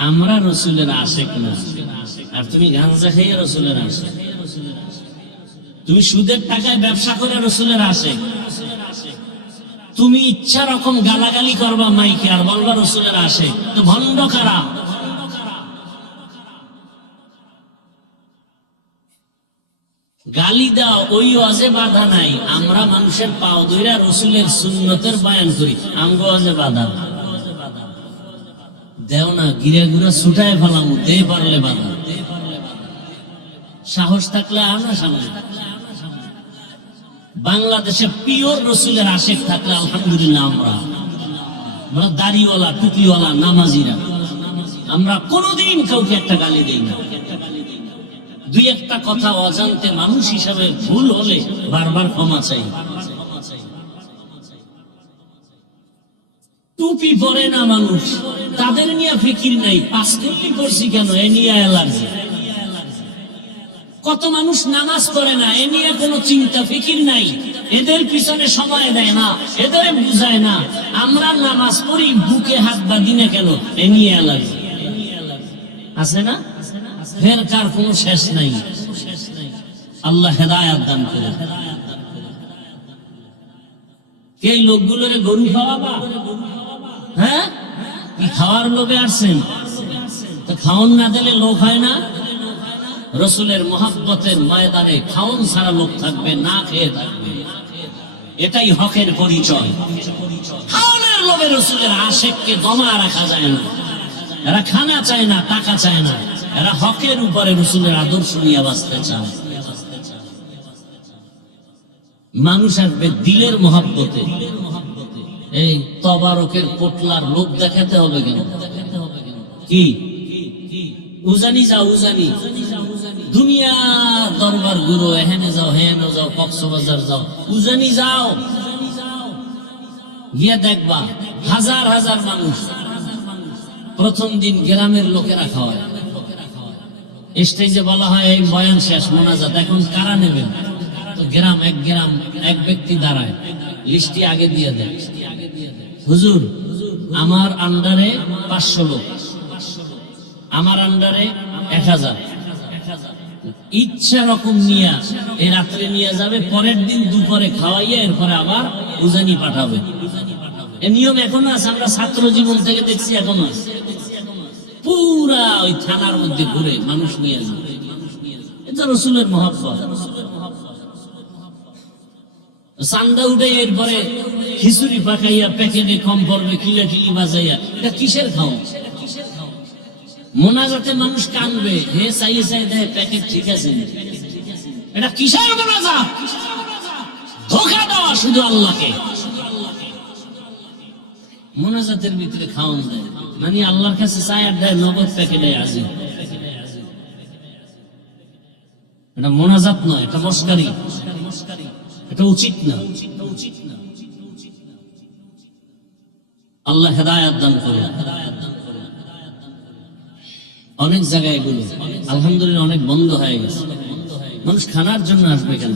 আমরা রসুলের আশেক না। আর তুমি গাঁজা খেয়ে রসুলের আশেক, তুমি সুদের টাকায় ব্যবসা করে রসুলের আশেক। তুমি ইচ্ছা রকম গালাগালি করবা মাইকে আর বলবা রসুলের আশেক। তো ভণ্ড কারা? গালি দাও, ওই ওয়াজে বাধা নাই। আমরা মানুষের পাও ধইরা রসুলের সুন্নতের বয়ান করি, আমগো ওয়াজে বাধা দেও না। গিরে গুড়া ছুটায় ফেলাম, দে পারলে বাধা। সাহস থাকলে আনা সামনে। বাংলাদেশে পিওর রসুলের আশেক থাকলে আলহামদুলিল্লাহ। আমরা দাড়িওয়ালা, টুপিওয়ালা, নামাজিরা, আমরা কোনোদিন কাউকে একটা গালি দেই না। দুই একটা কথা অজান্তে মানুষ হিসাবে ভুল হলে বারবার ক্ষমা চাই। টুপি পরে না মানুষ, তাদের নিয়ে ফিকির নাই। 5 টুপি পরছি কেন, এ নিয়ে অ্যালার্জি। কত মানুষ নামাজ পড়ে না, এ নিয়ে কোনো চিন্তা ফিকির নাই। এদের পিছনে সময় দেয় না, এদের বুঝায় না। আমরা নামাজ পড়ি, বুকে হাত বাঁধি না কেন, এ নিয়ে অ্যালার্জি। আছে না? ফের কার কোনো শেষ নাই। আল্লাহ হেদায়াত দান করে। কে লোকগুলোরে গরু খাওয়াবা? হ্যাঁ, কি খাওয়ার লোভে আসছেন? তো খাওন না দিলে লোক হয় না। রসুলের মহাব্বতের ময়দানে খাওন ছাড়া লোক থাকবে না, খেয়ে থাকবে। এটাই হকের পরিচয়। খাওয়ানোর লোভে রসুলের আশেককে দমা রাখা যায় না। এরা খানা চায় না, টাকা চায় না। এরা হকের উপরে রসুলের আদর্শ নিয়ে বাঁচতে চায়। মানুষ আসবে দিলের মহাব্বতে। এই তবারকের পোটলার লোক দেখাতে হবে কেন? কি উজানি যাও, উজানি দুনিয়া দরবার গুরু, এখানে যাও, হেনে যাও, কক্সবাজার যাও, উজানি যাও, গিয়ে দেখবা হাজার হাজার মানুষ। প্রথম দিন গ্রামের লোকেরা খাওয়ায়, স্টেজে বলা হয় এই বয়ান শেষ, মোনাজাত, এখন কারা নেবেন? গ্রাম এক ব্যক্তি দাঁড়ায়, লিস্টটি আগে দিয়ে দেয়, হুজুর আমার আন্ডারে 500 লোক, আমার আন্ডারে 1000, ইচ্ছা রকম নিয়ে এই রাত্রে নিয়ে যাবে, পরের দিন দুপুরে খাওয়াইয়া এরপরে আবার উজানি পাঠাবে। এই নিয়ম এখনো আছে, আমরা ছাত্র জীবন থেকে দেখছি, এখনো আছে। পুরা ওই থানার মধ্যে ঘুরে মানুষ নিয়ে যাবে, এটা রসুলের মহব্বত। চান্দা উঠে এরপরে খিচুড়ি পাকাইয়া প্যাকেটে কম পড়বে, কিলাকিলি বাজাইয়া, এটা কিসের খাওয়া? মোনাজাতে মানুষ কানবে, হে চাইয়ে চাই দেয় প্যাকেট ঠিক আছে, এটা কিসের মোনাজাত? ধোঁকা দেওয়া শুধু আল্লাহকে। মোনাজাতের ভিতরে খাওয়ান দেয়, মানে আল্লাহর কাছে চায় আর দেয় নগদ প্যাকেটে আছে। এটা মোনাজাত নয়, এটা মস্কারি, এটা উচিত না। আল্লাহ হেদায়েত দান করে। অনেক জায়গায় এগুলো আলহামদুলিল্লাহ অনেক বন্ধ হয়ে গেছে। মানুষ খানার জন্য আসবে কেন?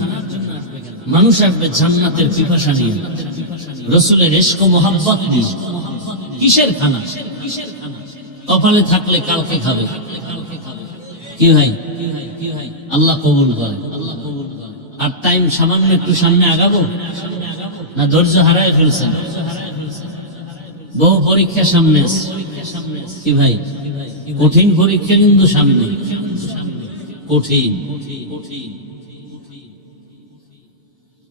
মানুষ আসবে জান্নাতের পিপাসা নিয়ে, রসুলের ইশক ও মোহাব্বত নিয়ে। কিসের খানা? কপালে থাকলে কালকে খাবে। কি ভাই, আল্লাহ কবুল করে। আর টাইম সামান্য একটু সামনে আগাবো না ধৈর্য হারায় ফেলছেন? বহু পরীক্ষা সামনে আছে। কি ভাই, কঠিন পরীক্ষা কিন্তু সামনে, কঠিন।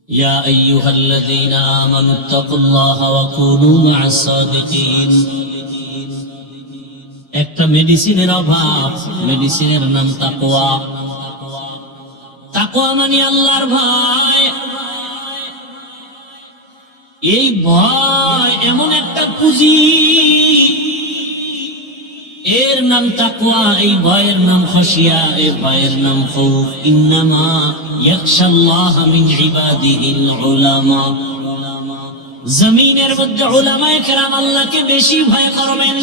ইয়া আইয়ুহাল্লাযীনা আমানুত্তাকুল্লাহা ওয়া কুনু মা'আস সাদিকিন। একটা মেডিসিনের অভাব, মেডিসিনের নাম তাকওয়া। তাকওয়া মানে আল্লাহর ভয়। এই ভয় এমন একটা পুঁজি, এর নাম তাকওয়া, এই ভয়ের নাম খাশিয়া, এই ভয়ের নাম খাউফ। ইন্নামা ইয়াখশাল্লাহা মিন ইবাদিহিল উলামা। জমিনের মধ্যে উলামায়ে কেরাম আল্লাহকে বেশি ভয় করবেন।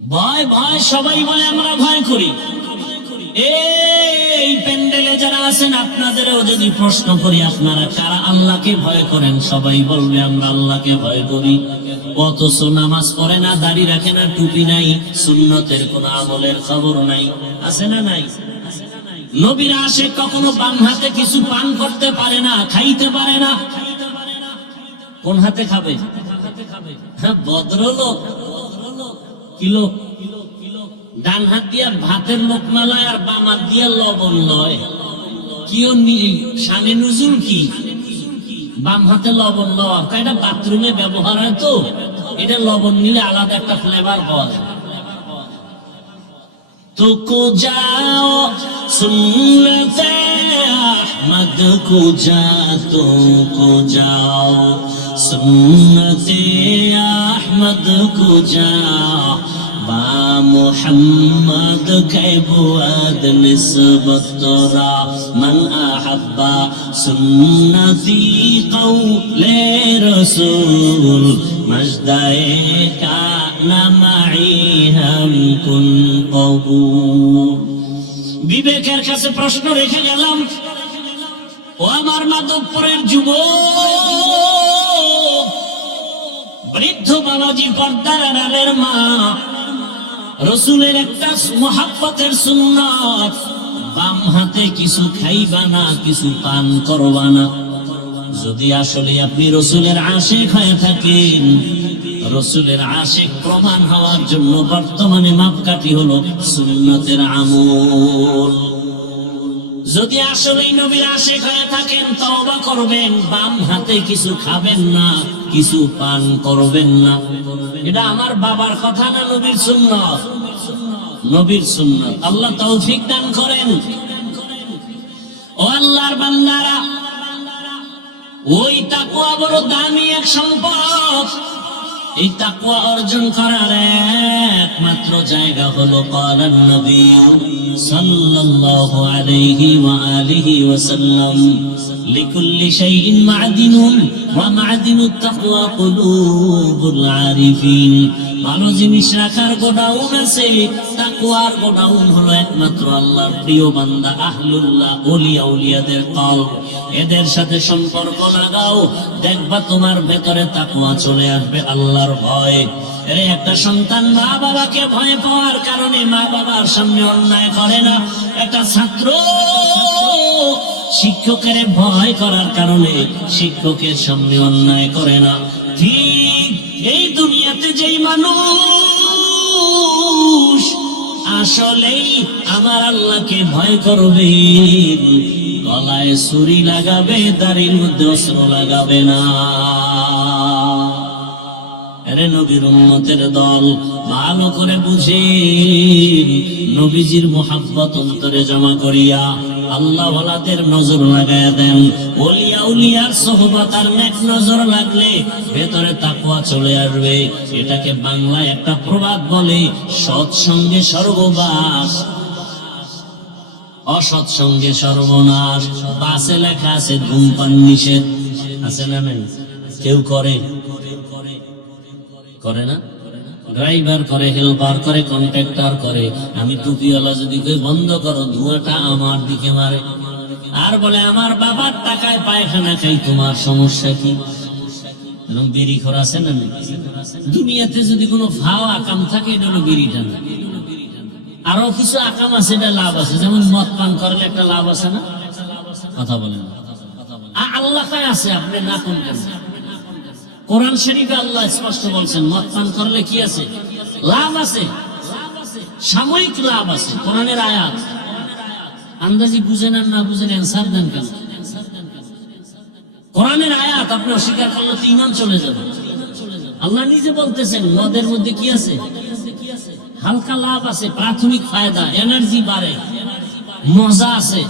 ভয় ভয় সবাই বলে আমরা ভয় করি। এই প্যান্ডেলে যারা আছেন আপনাদেরও যদি প্রশ্ন করি আপনারা কারা আল্লাহকে ভয় করেন, সবাই বলবে আমরা আল্লাহকে ভয় করি। অথচ নামাজ পড়ে না, দাড়ি রাখে না, টুপি নাই, সুন্নতের কোন আমলের খবর নাই। আছে না নাই? নবীর আশিক কখনো বাম হাতে কিছু পান করতে পারে না, খাইতে পারে না। কোন হাতে খাবে? ভদ্রলোক। কি লোক? ডান হাত দিয়া ভাতের লোকমা লয় আর বাম হাত দিয়া লবণ লয়। কি শানে নুজুল কি? বাম হাতে লবণ লওয়া, এটা বাথরুমে ব্যবহার হয় তো, এটা লবণ নিলে আলাদা একটা ফ্লেভার পাওয়া যায়। তো কো যাও সুন্নতে আহমদ কো যা, তো কো যাও সুন্নতে আহমদ কো যা, বা মুহাম্মদ কে বুয়াদ নিসবত তোরা, মান আহাব্বা সুন্নতি কওলে রসুল, মজদায়ে কানা মাই হাম কুন কবুল। বিবেকের কাছে প্রশ্ন রেখে গেলাম, ও আমার মাধবপুরের যুবক, বৃদ্ধ বাবাজি, পর্দার আড়ালের মা, রসুলের একটা মুহাব্বতের সুন্নাত, বাম হাতে কিছু খাইবা না, কিছু পান করবা না। যদি আসলে আপনি রসুলের আশিক হয়ে থাকেন, রসুলের আশিক প্রমাণ হওয়ার জন্য বর্তমানে মাপকাঠি হলো সুন্নতের আমল। যদি আসলেই নবীর আশিক হয়ে থাকেন, তওবা করবেন, বাম হাতে কিছু খাবেন না, কিছু পান করবেন না। এটা আমার বাবার কথা না, নবীর সুন্নাত, নবীর সুন্নাত। আল্লাহ তৌফিক দান করেন। ও আল্লাহর বান্দারা, ওই তাকওয়া বড় দামি এক সম্পদ। এই তাকওয়া অর্জন করার একমাত্র জায়গা হলো ক্বালান নবী সাল্লাল্লাহু আলাইহি ওয়া আলিহি ওয়াসাল্লাম, লিকুল্লি শাইইন মা'দিনুন ওয়া মা'দিনুত তাকওয়া কুলুবুল আরিফিন। ভালো জিনিস রাখার গোডাউন আছে, তাকওয়ার গোডাউন হলো একমাত্র আল্লাহর প্রিয় বান্দা আহলুল্লাহ ওলিয়া উলিয়াদের কলব। এদের সাথে সম্পর্ক লাগাও, দেখবা তোমার ভেতরে তাকওয়া চলে আসবে, আল্লাহর ভয়। এর একটা সন্তান মা বাবাকে ভয় পাওয়ার কারণে মা বাবার সামনে অন্যায় করে না। একটা ছাত্র শিক্ষকের ভয় করার কারণে শিক্ষকের সামনে অন্যায় করে না। ঠিক এই দুনিয়াতে যেই মানুষ আসলেই আমার আল্লাহকে ভয় করবে, গলায় ছুরি লাগাবে, দাড়ির মধ্যে অস্ত্র লাগাবে না। আরে নবীর উম্মতের দল, ভালো করে বুঝেন, নবীজির মুহাব্বত অন্তরে জমা করিয়া আল্লাহ ওয়ালাদের নজর লাগায়া দেন। ওলিয়া উলিয়ার সোহবত আর নেক নজর লাগলে ভেতরে তাকওয়া চলে আসবে। এটাকে বাংলায় একটা প্রবাদ বলে, সৎসঙ্গে সর্ববাস, অসৎ সঙ্গে সর্বনাশ। পাশে লেখা আছে ধূমপান নিষেধ, আছে না নাই? কেউ করে করে না? ড্রাইভার করে, হেল্পার করে, কন্ট্রাক্টর করে। আমি টুপিওয়ালা যদি কই বন্ধ করো, ধোঁয়াটা আমার দিকে মারে আর বলে আমার বাবার টাকায় পায়খানা খাই, তোমার সমস্যা কি? এরকম বিড়ি খোর আছে না? দুনিয়াতে যদি কোনো ভাও আকাম থাকে, এটা হলো বিড়ি টানা। আরো কিছু আকাম আছে, এটা লাভ আছে, যেমন মদ পান করলে একটা লাভ আছে না? কথা বলেন, আল্লাহ কায় আছে, আপনি না করবেন। কোরআন শরীফে আল্লাহ স্পষ্ট বলছেন মদ পান করলে কি আছে? লাভ আছে, সাময়িক লাভ আছে। কোরআনের আয়াত আন্দাজি বুঝেন আর না বুঝেন অ্যান্সার দেন কেন? কোরআনের আয়াত আপনি অস্বীকার করলে তো ঈমান চলে যাবে। আল্লাহ নিজে বলতেছেন মদের মধ্যে কি আছে? হালকা লাভ আছে, প্রাথমিক ফায়দা, এনার্জি বাড়ে, মজা আছে।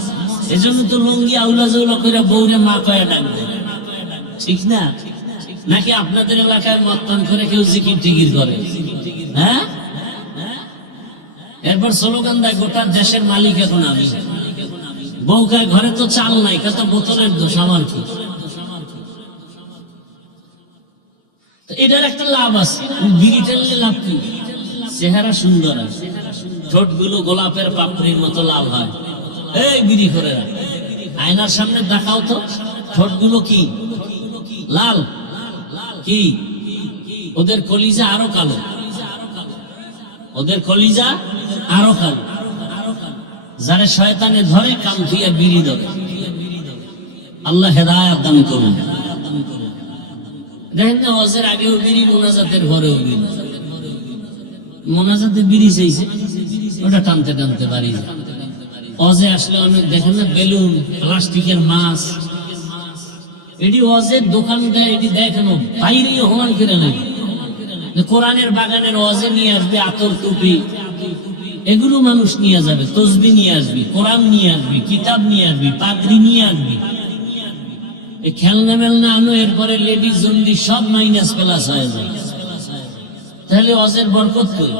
এজন্য তো লঙ্গি আউলা জৌলা করে বউরে মা কয়ে ডাকবে, ঠিক না? নাকি আপনাদের এলাকায় মদ পান করে কেউ জিকির টিকির করে? হ্যাঁ, এরপর স্লোগান দেয় গোটা দেশের মালিক এখন আমি। বউকায় ঘরে তো চাল নাই, কত বোতলের দোষ, আমার কি? এটার একটা লাভ আছে, বিড়ি টানলে লাভ কি? চেহারা সুন্দর আছে, ঠোঁট গুলো গোলাপের পাপড়ির মতো লাল হয়। এই বিড়ি করে আয়নার সামনে দেখাও তো, ঠোঁট গুলো কি লাল? কি ওদের কলিজা আরো কালো, ওদের কলিজা আরো কালো। যারা শয়তানে ধরে কান ধুইয়া বিড়ি ধরে। আল্লাহ হেদায়েত দান করুন। দেখেন না, ওয়াজের আগেও বিড়ি, মোনাজাতের ঘরেও বিড়ি। মোনাজাতে বিড়ি চাইছে, ওটা টানতে টানতে বাড়ি যায়। ওয়াজে আসলে অনেক দেখেন না, বেলুন, প্লাস্টিকের মাছ, এটি ওয়াজের দোকান দেয়, এটি দেখেন বাইরে হওয়ান করে নেই। কোরআনের বাগানের ওয়াজে নিয়ে আসবে আতর, টুপি, এগুলো মানুষ নিয়ে যাবে। তসবি নিয়ে আসবি, কোরআন নিয়ে আসবি, কিতাব নিয়ে আসবি, পাগড়ি নিয়ে আসবি। খেলনা মেলনা আনো, এরপরে লেডিস জন্ডি সব মাইনাস প্লাস হয়ে যায়। তাহলে ওয়াজের বরকত কই?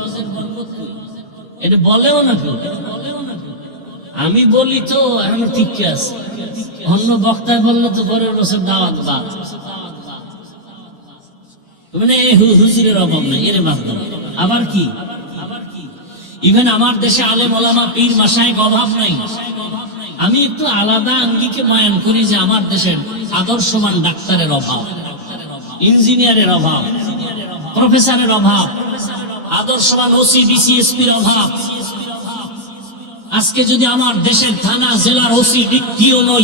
এটা বলেও না কেউ। আমি বলি তো এখন ঠিক আছে, অন্য বক্তায় বললে তো পরের বছর দাওয়াত বাদ। মানে হুজুরের অভাব নেই, এর বাদ দাও। আবার কি? ইভেন আমার দেশে আলেম ওলামা পীর মাশায়েখ অভাব নাই। আমি একটু আলাদা আঙ্গিকে বয়ান করি যে আমার দেশের আদর্শবান ডাক্তারের অভাব, ইঞ্জিনিয়ারের অভাব, প্রফেসরের অভাব, আদর্শবান ওসি ডিসিএসপির অভাব। আজকে যদি আমার দেশের থানা জেলার ওসি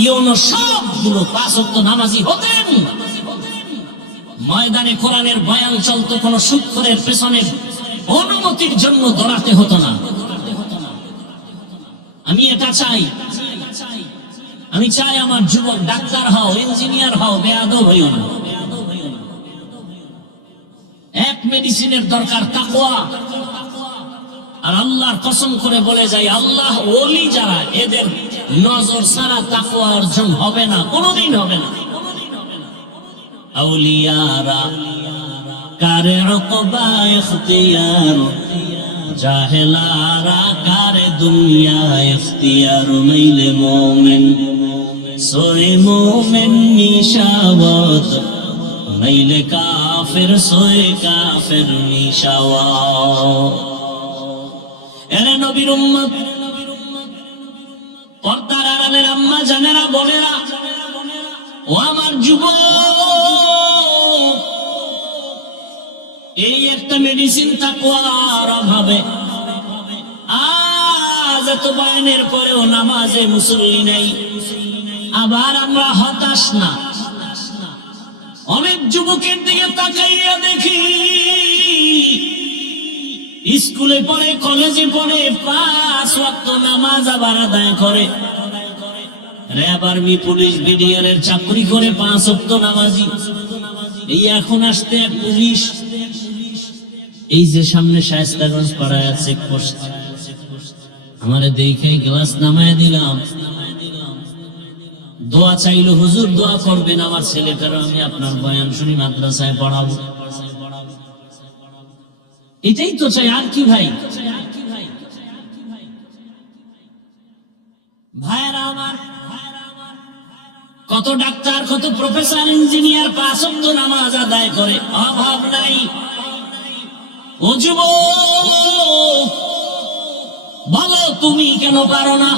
ইউনো সবগুলো 5 ওয়াক্ত নামাজি হতেন, ময়দানে কোরআনের বয়ান চলতো, কোন সুৎখোরের পেছনে অনুমতির জন্য দৌড়াতে হতো না। আমি এটা চাই। আমি চাই আমার যুবক ডাক্তার হও, ইঞ্জিনিয়ার হও, বেয়াদব হইও না। এক মেডিসিনের দরকার তাকওয়া। আর আল্লাহর কসম করে বলে যাই, আল্লাহ ওলি যারা, এদের নজর ছাড়া তাকওয়া অর্জন হবে না, কোনোদিন হবে না। আউলিয়ারা কারে উকবা ইখতিয়ার, জাহেলারা কারে দুনিয়া ইখতিয়ার। মাইলে মুমিন সোয়ে মুমিন নিশাওয়াত, মাইলে কাফের সোয়ে কাফের নিশাওয়াত। এরে নবীর উম্মত, পর্দার আড়ালের আম্মা জানেরা, বোনেরা, ও আমার যুবক, এই একটা মেডিসিন তাকওয়ার অভাবে আজ এত বয়ানের পরেও নামাজে মুসল্লি নেই। আবার আমরা হতাশ না, অনেক যুবকের দিকে তাকাইয়া দেখি স্কুলে পড়ে, কলেজে পড়ে, 5 ওয়াক্ত নামাজ আবার আদায় করে, র‍্যাব, আর্মি, পুলিশ, বিডিআর এর চাকরি করে, 5 ওয়াক্ত নামাজি। এই এখন আসতে এক পুলিশ এই যে সামনে শায়েস্তাগঞ্জ পাড়ায় চেক পোস্ট, আমারে দেখে গ্লাস নামায় দিলাম, দোয়া চাইলো, হুজুর দোয়া করবেন আমার ছেলেটারও আমি আপনার বয়ান শুনি মাদ্রাসায় পড়াবো। এটাই তো চাই, আর কি ভাই? ভাইরা আমার, কত ডাক্তার, কত প্রফেসর, ইঞ্জিনিয়ার 5 ওয়াক্ত নামাজ আদায় করে, অভাব নাই। ও যুবক, বলো তুমি কেন পারো না?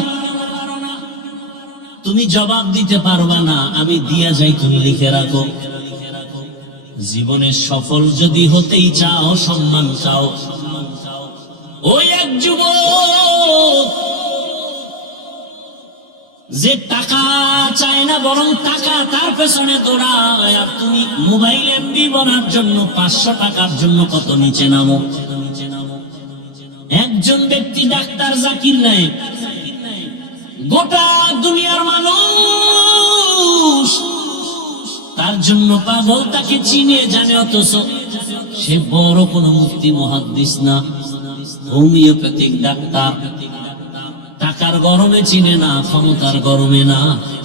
তুমি জবাব দিতে পারবা না, আমি দিয়া যাই, তুমি লিখে রাখো। জীবনে সফল যদি হতেই চাও, সম্মান চাও, ওই এক যুবক যে টাকা চায় না, বরং টাকা তার পেছনে দৌড়ায়, আর তুমি মোবাইল এমবি বনার জন্য 500 টাকার জন্য কত নিচে নামো। একজন ব্যক্তি ডাক্তার জাকির নায়েক, গোটা দুনিয়ার মানুষ তার জন্য পাগল, তাকে চিনে জানে, অথচ সে বড় কোনো মুফতি মুহাদ্দিস না, হোমিওপ্যাথিক ডাক্তার। টাকার গরমে চিনে না, ক্ষমতার গরমে না,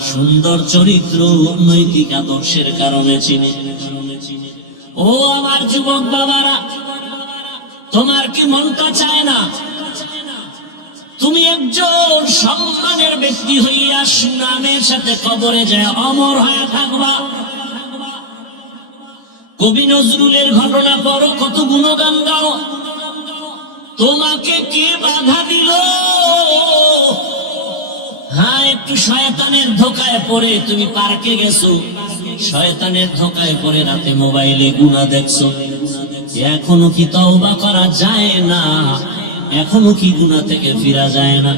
সুন্দর চরিত্র, নৈতিক আদর্শের কারণে চিনে। ও আমার যুবক বাবারা, তোমার কি মনটা চায় না তুমি একজন সম্মানের ব্যক্তি হইয়া সুনামের সাথে কবরে যায় অমর হয়ে থাকবা? কবি নজরুলের ঘটনা পড়ো, কত গুণগান গাও, তোমাকে কে বাধা দিল? হ্যাঁ, একটু শয়তানের ধোকায় পড়ে তুমি পার্কে গেছো, শয়তানের ধোকায় পড়ে রাতে মোবাইলে গুনাহ দেখছো, এখনো কি তওবা করা যায় না? এখনো কি গুনাহ থেকে ফিরা যায় না?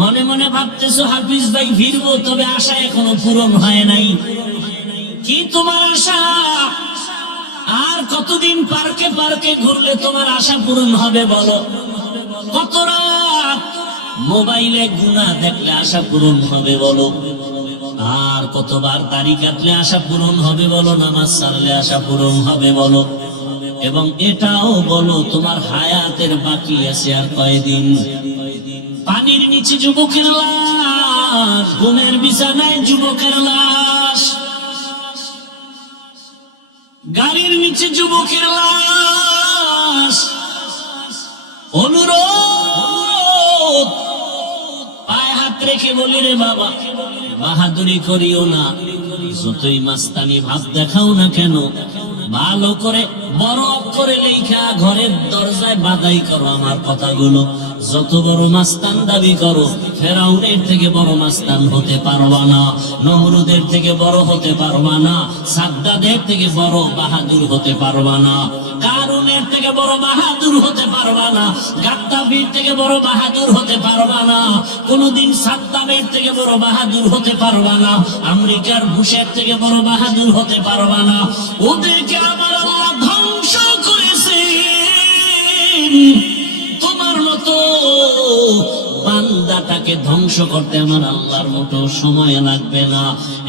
মনে মনে ভাবতেছো হাফিজ ভাই ফিরবো, তবে আশা এখনো পূরণ হয় নাই। কি তোমার আশা? আর কতদিন পার্কে পার্কে ঘুরলে তোমার আশা পূরণ হবে বলো? কত রাত মোবাইলে গুনাহ দেখলে আশা পূরণ হবে বলো? আর কতবার দাড়ি কাটলে আশা পূরণ হবে বলো? নামাজ ছাড়লে আশা পূরণ হবে বলো? এবং এটাও বলো তোমার হায়াতের বাকি আছে আর কয়দিন? পানির নিচে যুবকের লাশ, ঘুমের বিছানায় যুবকের লাশ, গাড়ির নিচে যুবকের লাশ। অনুরোধ পায়ে হাত রেখে বলি রে বাবা, বাহাদুরি করিও না, যতই মাস্তানি ভাব দেখাও না কেন, ভালো করে বড় অক্ষরে লেখা ঘরের দরজায় বাধাই করো আমার কথাগুলো। যত বড় মাস্তান দাবি করো, ফেরাউনের থেকে বড় মাস্তান হতে পারবা না, নমরুদের থেকে বড় হতে পারবা না, সাদ্দাদের থেকে বড় বাহাদুর হতে পারবা না, কারুনের থেকে বড় বাহাদুর হতে পারবা না, গাদ্দাফির থেকে বড় বাহাদুর হতে পারবা না, কোনদিন সাদ্দামের থেকে বড় বাহাদুর হতে পারবা না, আমেরিকার বুশের থেকে বড় বাহাদুর হতে পারবা না। ওদেরকে আমার আল্লাহ ধ্বংস করেছে, তোমার মতো বান্দাটাকে ধ্বংস করতে আমার আল্লাহর মতো সময় লাগবে না।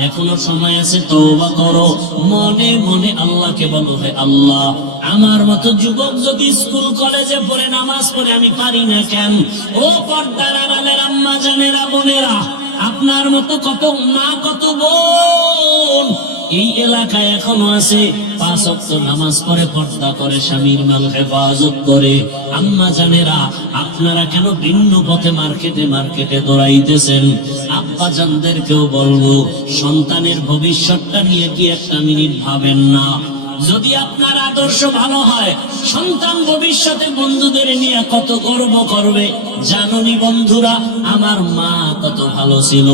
এখনো সময় আছে, তওবা করো, মনে মনে আল্লাহকে বলো, হে আল্লাহ, আমার মতো যুবক যদি স্কুল কলেজে পড়ে নামাজ পড়ে আমি পারি না কেন? ও পর্দার আড়ালের আম্মা জানেরা, বোনেরা, আপনার মতো কত মা, কত বোন এই এলাকায় এখনো আছে, 5 ওয়াক্ত নামাজ পড়ে, পর্দা করে, স্বামীর মাল হেফাজত করে। আম্মা জানেরা, আপনারা কেন ভিন্ন পথে মার্কেটে মার্কেটে দৌড়াইতেছেন? আব্বা জানদেরকেও বলবো, সন্তানের ভবিষ্যৎটা নিয়ে কি একটা মিনিট ভাবেন না? যদি আপনার আদর্শ ভালো হয়, সন্তান ভবিষ্যতে বন্ধুদের নিয়ে কত গর্ব করবে। জাননি বন্ধুরা, আমার মা কত ভালো ছিল।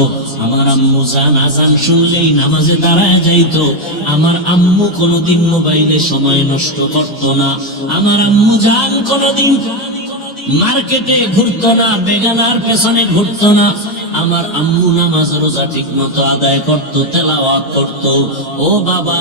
আমার আম্মু জান আজান শুনলেই নামাজে দাঁড়ায় যাইতো। আমার আম্মু কোনোদিন মোবাইলে সময় নষ্ট করতো না। আমার আম্মু জান কোনোদিন মার্কেটে ঘুরতো না, বেগানার পেছনে ঘুরতো না। আমার আম্মু নামাজ রোজা ঠিক মতো আদায় করতো, তেলাওয়াত করতো। ও বাবা,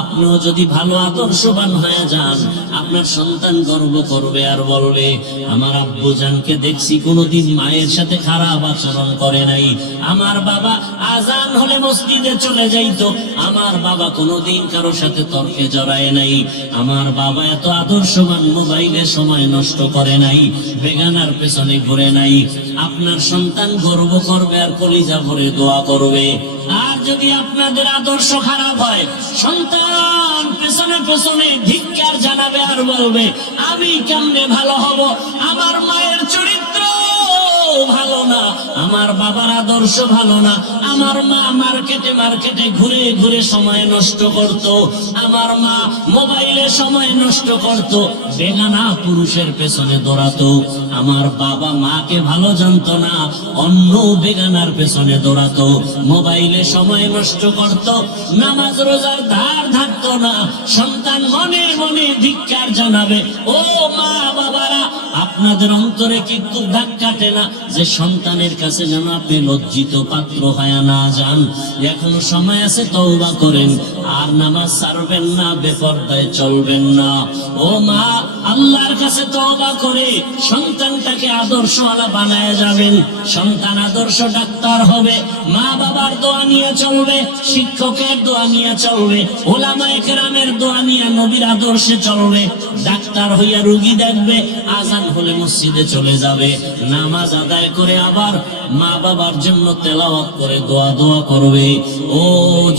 আপনিও যদি ভালো আদর্শবান হয়ে যান, আপনার সন্তান গর্ব করবে আর বলবে, আমার আব্বু জানকে দেখছি কোনোদিন মায়ের সাথে খারাপ আচরণ করে নাই। আমার বাবা আজান হলে মসজিদে চলে যাইতো। আমার বাবা কোনোদিন কারোর সাথে তর্কে জড়ায় নাই। আমার বাবা এত আদর্শবান, মোবাইলে সময় নষ্ট করে নাই, বেগানার পেছনে ঘুরে নাই। আপনার সন্তান গর্ব করবে আর কলিজা ভরে দোয়া করবে। আর যদি আপনাদের আদর্শ খারাপ হয়, সন্তান পেছনে পেছনে ধিক্কার জানাবে আর বলবে, আমি কেমনে ভালো হব, আমার মায়ের চরিত্র ভালো না, আমার বাবার আদর্শ ভালো না, আমার মা মার্কেটে মার্কেটে ঘুরে ঘুরে সময় নষ্ট করত, আমার মা মোবাইলে সময় নষ্ট করত, বেগানা পুরুষের পেছনে দৌড়াতো, আমার বাবা মাকে ভালো জানতো না, অন্য বেগানার পেছনে দৌড়াতো, মোবাইলে সময় নষ্ট করত, নামাজ রোজার ধার ধারতো না। সন্তান মনে মনে ধিক্কার জানাবে। ও মা বাবারা, আপনাদের অন্তরে কি একটু দাগ কাটে না যে সন্তানের কাছে যেন আপনি লজ্জিত পাত্র হয়ে না যান? এখনো সময় আছে, তওবা করেন, আর নামাজ ছাড়বেন না, বেপরদায় চলবেন না। ও মা, আল্লাহর কাছে তওবা করে সন্তানটাকে আদর্শওয়ালা বানায় যাবেন। সন্তান আদর্শ ডাক্তার হবে, মা বাবার দোয়া নিয়ে চলবে, শিক্ষকের দোয়া নিয়ে চলবে, ওলামায়ে কেরামের দোয়া নিয়ে নবীর আদর্শে চলবে। ডাক্তার হইয়া রোগী দেখবে, আজান হলে মসজিদে চলে যাবে, নামাজ আদায় করে আবার মা বাবার জন্য তেলাওয়াত করে দোয়া করবে। ও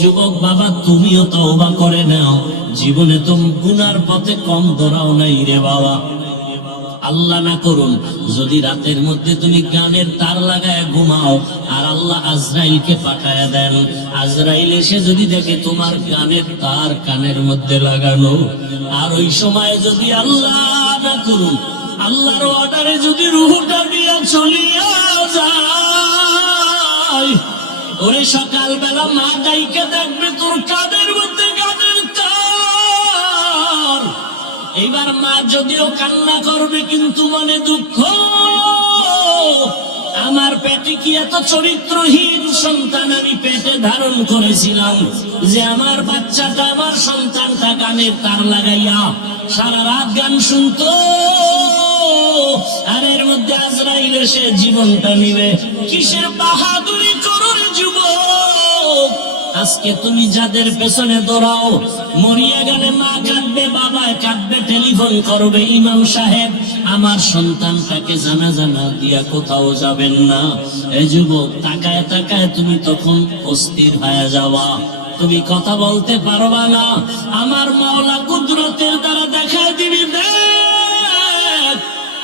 যুবক বাবা, তুমিও তওবা করে নাও, জীবনে তুমি গুনার পথে কম দৌড়াও নাই রে বাবা। আল্লাহ না করুন যদি রাতের মধ্যে তুমি গানের তার লাগায় ঘুমাও, আর আল্লাহ আজরাইলকে পাঠায় দেন, আজরাইল এসে যদি দেখে তোমার গানের তার কানের মধ্যে লাগানো, আর ওই সময় যদি আল্লাহ না করুন আল্লাহর অর্ডারে যদি রূহটা নিয়ে চলিয়া যায়, ওরে সকালবেলা মা ডাইকে দেখবে তোর কানের মধ্যে গানের তার। এবার মা যদিও কান্না করবে, কিন্তু মনে দুঃখ, আমার পেটে কি এত চরিত্রহীন সন্তান আমি পেটে ধারণ করেছিলাম, যে আমার বাচ্চাটা, আমার সন্তানটা গানের তার লাগাইয়া সারা রাত গান শুনতো, আর এর মধ্যে আজরাইল এসে জীবনটা নিবে। কিসের বাহাদুরি করো যুবক? আজকে তুমি যাদের পেছনে দৌড়াও, মরিয়া গেলে মা কাঁদবে, বাবা কাঁদবে, টেলিফোন করবে, ইমাম সাহেব আমার সন্তানটাকে জানাজা না দিয়া কোথাও যাবেন না। এই যুবক, তাকায় তাকায় তুমি তখন অস্থির হয়ে যাওয়া, তুমি কথা বলতে পারবা না। আমার মাওলা কুদরতের দ্বারা দেখায় দিবি,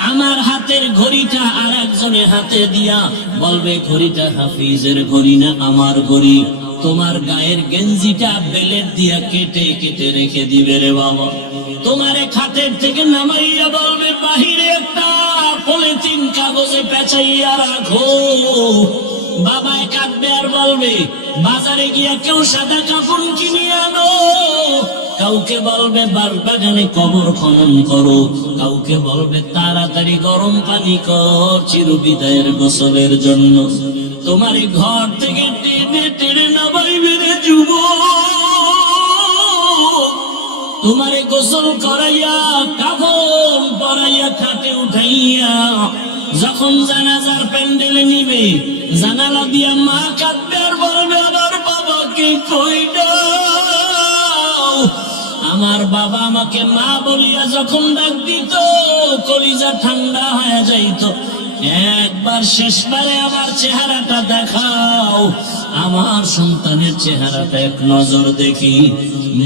আমার হাতের ঘড়িটা আর একজনের হাতে দিয়া বলবে, ঘড়িটা হাফিজের ঘড়ি না আমার ঘড়ি। তোমার গায়ের গেঞ্জিটা বেলেট দিয়া কেটে কেটে রেখে দিবে রে বাবা। তোমারে খাটের থেকে নামাইয়া বলবে, বাহিরে একটা পলিথিন কাগজে পেঁচাইয়া রাখো। বাবায় কাঁদবে আর বলবে, বাজারে গিয়া কেউ সাদা কাপড় কিনে আনো। কাউকে বলবে বাগানে কবর খনন করো, কাউকে বলবে তাড়াতাড়ি গরম পানি কর চিরবিদায়ের গোসলের জন্য। তোমার ঘর থেকে টেনে টেনে নামাইবে রে যুবক, তোমারে গোসল করাইয়া কাফন পরাইয়া খাটে উঠাইয়া যখন জানাজার প্যান্ডেলে নিবে, জানালা দিয়া মা কাঁদবে আর বলবে, আমার বাবাকে কই দাও। আমার বাবা আমাকে মা বলিয়া যখন ডাক দিত, কলিজা ঠান্ডা হয়ে যাইত। একবার শেষবারে আমার চেহারাটা দেখাও, আমার সন্তানের চেহারাটা এক নজর দেখি।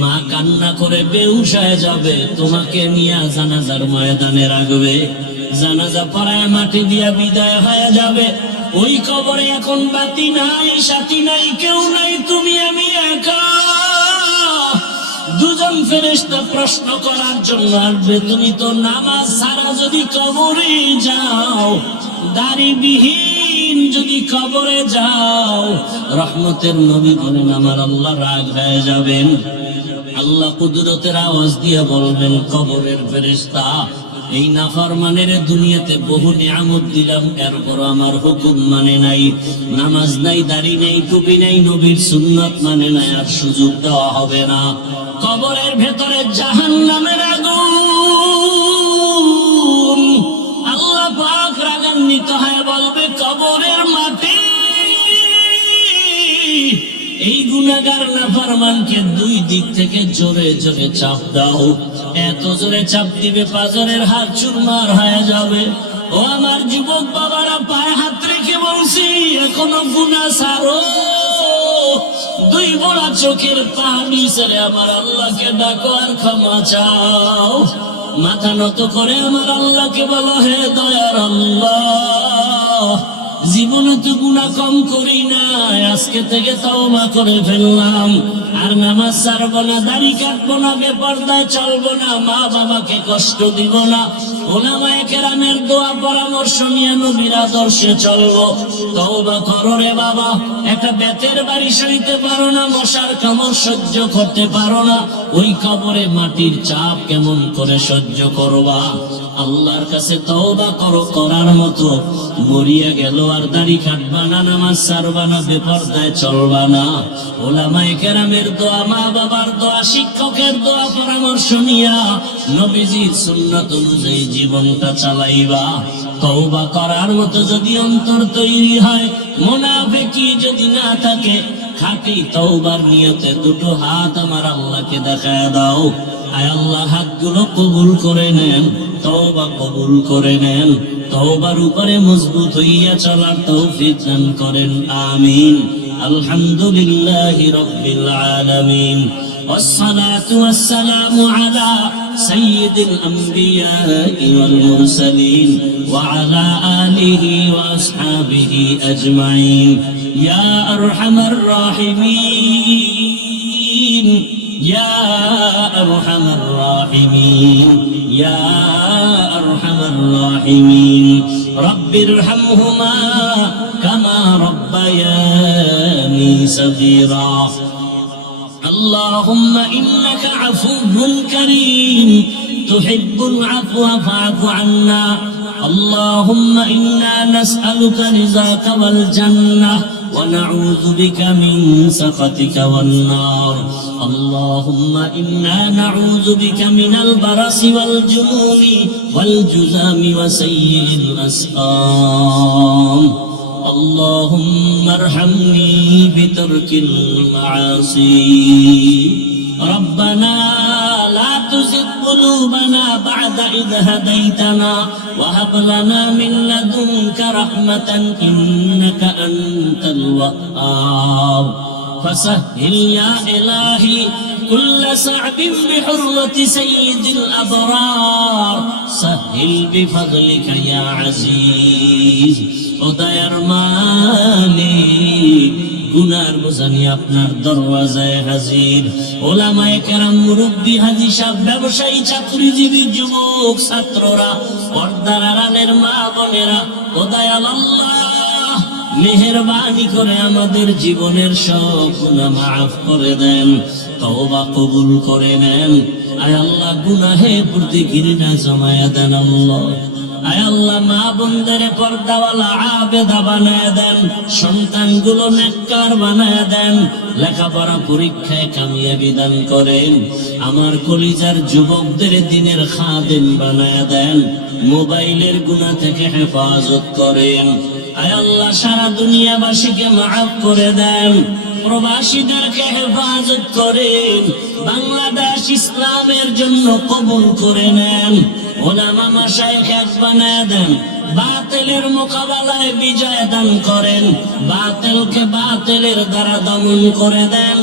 মা কান্না করে বেহুশ হয়ে যাবে, তোমাকে নিয়ে জানাজার ময়দানে রাখবে, জানাজা পড়ায় মাটি দিয়া বিদায় হয়ে যাবে। ওই কবরে এখন বাতি নাই, সাথী নাই, কেউ নাই, তুমি আমি একা। দুইজন ফেরেশতা প্রশ্ন করার জন্য আসবে, তুমি তো নামাজ ছাড়া যদি কবরে যাও, দাড়িবিহীন যদি কবরে যাও, রহমতের নবী বলেন আমার আল্লাহ রাগ হয়ে যাবেন। আল্লাহ কুদরতের আওয়াজ দিয়ে বলবেন, কবরের ফেরেশতা, এই নাফরমানের দুনিয়াতে বহু নিয়ামত দিলাম, এরপর আমার হুকুম মানে নাই, নামাজ নাই, দাড়ি নেই, টুপি নেই, নবীর সুন্নাত মানে নাই, আর সুযোগ দেওয়া হবে না। কবরের ভেতরে জাহান্নামের আগুন। আল্লাহ পাক রাগান্বিত হয়ে বলবে, কবরের মাটি এই গুনাহগার নাফরমানকে দুই দিক থেকে জোরে জোরে চাপ দাও। এত জোরে চাপ দিবে পাজরের হাড় চুরমার হয়ে যাবে। ও আমার যুবক বাবারা, পায়ে হাত রেখে বলছি, এখনো গুনাহ ছাড়ো। দুই বড় চোখের পানি ছেড়ে আমার আল্লাহকে ডাকো আর ক্ষমা চাও। মাথা নত করে আমার আল্লাহকে বলো, হে দয়ার আল্লাহ, জীবনে তো গুনাহ কম করি না, আজকে থেকে তওবা করে ফেললাম। আর নামাজ ছাড়বো না, দাড়ি কাটবো না, বেপরদায় চলবো না, মা বাবাকে কষ্ট দিব না, উলামায়ে কেরামের দোয়া পরামর্শ নিয়ে নবীর আদর্শে চলবো। তওবা করো রে বাবা। একটা বেতের বাড়ি সইতে পারো না, মশার কামড় সহ্য করতে পারো না, ওই কবরে মাটির চাপ কেমন করে সহ্য করবা? আল্লাহর কাছে তওবা করো, করার মতো মরিয়া গেল আর দাড়ি কাটবা না, নামাজ ছাড়বা না, বেপরদায় চলবা না, উলামায়ে কেরামের দোয়া, মা বাবার দোয়া, শিক্ষকের দোয়া পরামর্শ নিয়া নবীজির সুন্নাত অনুযায়ী জীবনটা চালাইবা। তওবা করার মতো যদি অন্তর তৈরি হয়, মুনাফিকি যদি না থাকে, খাঁটি তওবার নিয়তে দুটো হাত আমার আল্লাহকে দেখায় দাও। আয় আল্লাহ, হাতগুলো কবুল করে নেন, তওবা কবুল করে নেন, তওবার উপরে মজবুত হইয়া চলার তৌফিক দান করেন, আমিন। আলহামদুলিল্লাহি রাব্বিল আলামিন, والصلاة والسلام على سيد الأنبياء والمرسلين وعلى آله وأصحابه أجمعين. يا أرحم الراحمين، يا أرحم الراحمين، يا أرحم الراحمين، رب ارحمهما كما ربياني صغيرا. اللهم إنك عفو كريم تحب العفو فاعف عنا. اللهم إنا نسألك رضاك والجنة ونعوذ بك من سخطك والنار. اللهم إنا نعوذ بك من البرص والجنون والجذام وسيء الأسقام. اللهم ارحمني بترك المعاصي. ربنا لا تزغ قلوبنا بعد إذ هديتنا وهب لنا من لدنك رحمة إنك أنت الوهاب. فسهل يا إلهي كل صعب بحرمة سيد الأبرار. سهل بفضلك يا عزيز. ওদায়ার মালিক, গুনার বোঝানি আপনার দরওয়াজায় হাজির। ওলামায়ে কেরাম, মুরব্বী, হাজী সাহেব, ব্যবসায়ী, চাকরিজীবী, যুবক, ছাত্ররা, পর্দার আড়ালের মা বোনেরা, ওদায়াল আল্লাহ মেহেরবানি করে আমাদের জীবনের সব গুনাহ মাফ করে দেন, তওবা কবুল করে নেন। আয় আল্লাহ, গুনাহে প্রতি ঘৃণা জমায়া দেন আল্লাহ। আয় আল্লাহ, মা বোনদের পর্দাওয়ালা আবেদা বানায় দেন, সন্তানগুলো নেককার বানায় দেন, লেখাপড়া পরীক্ষায় কামিয়াবি দান করেন। আমার কলিজার যুবকদের দিনের খাদেম বানায় দেন, মোবাইলের গুনাহ থেকে হেফাজত করেন। আয় আল্লাহ, সারা দুনিয়াবাসীকে মাফ করে দেন, প্রবাসীদেরকে হেফাজত করেন, বাংলাদেশ ইসলামের জন্য কবুল করে নেন। ওলামা মাশায়েখ এক বানায় দেন, বাতিলের মোকাবেলায় বিজয় দান করেন, বাতিলকে বাতিলের দ্বারা দমন করে দেন।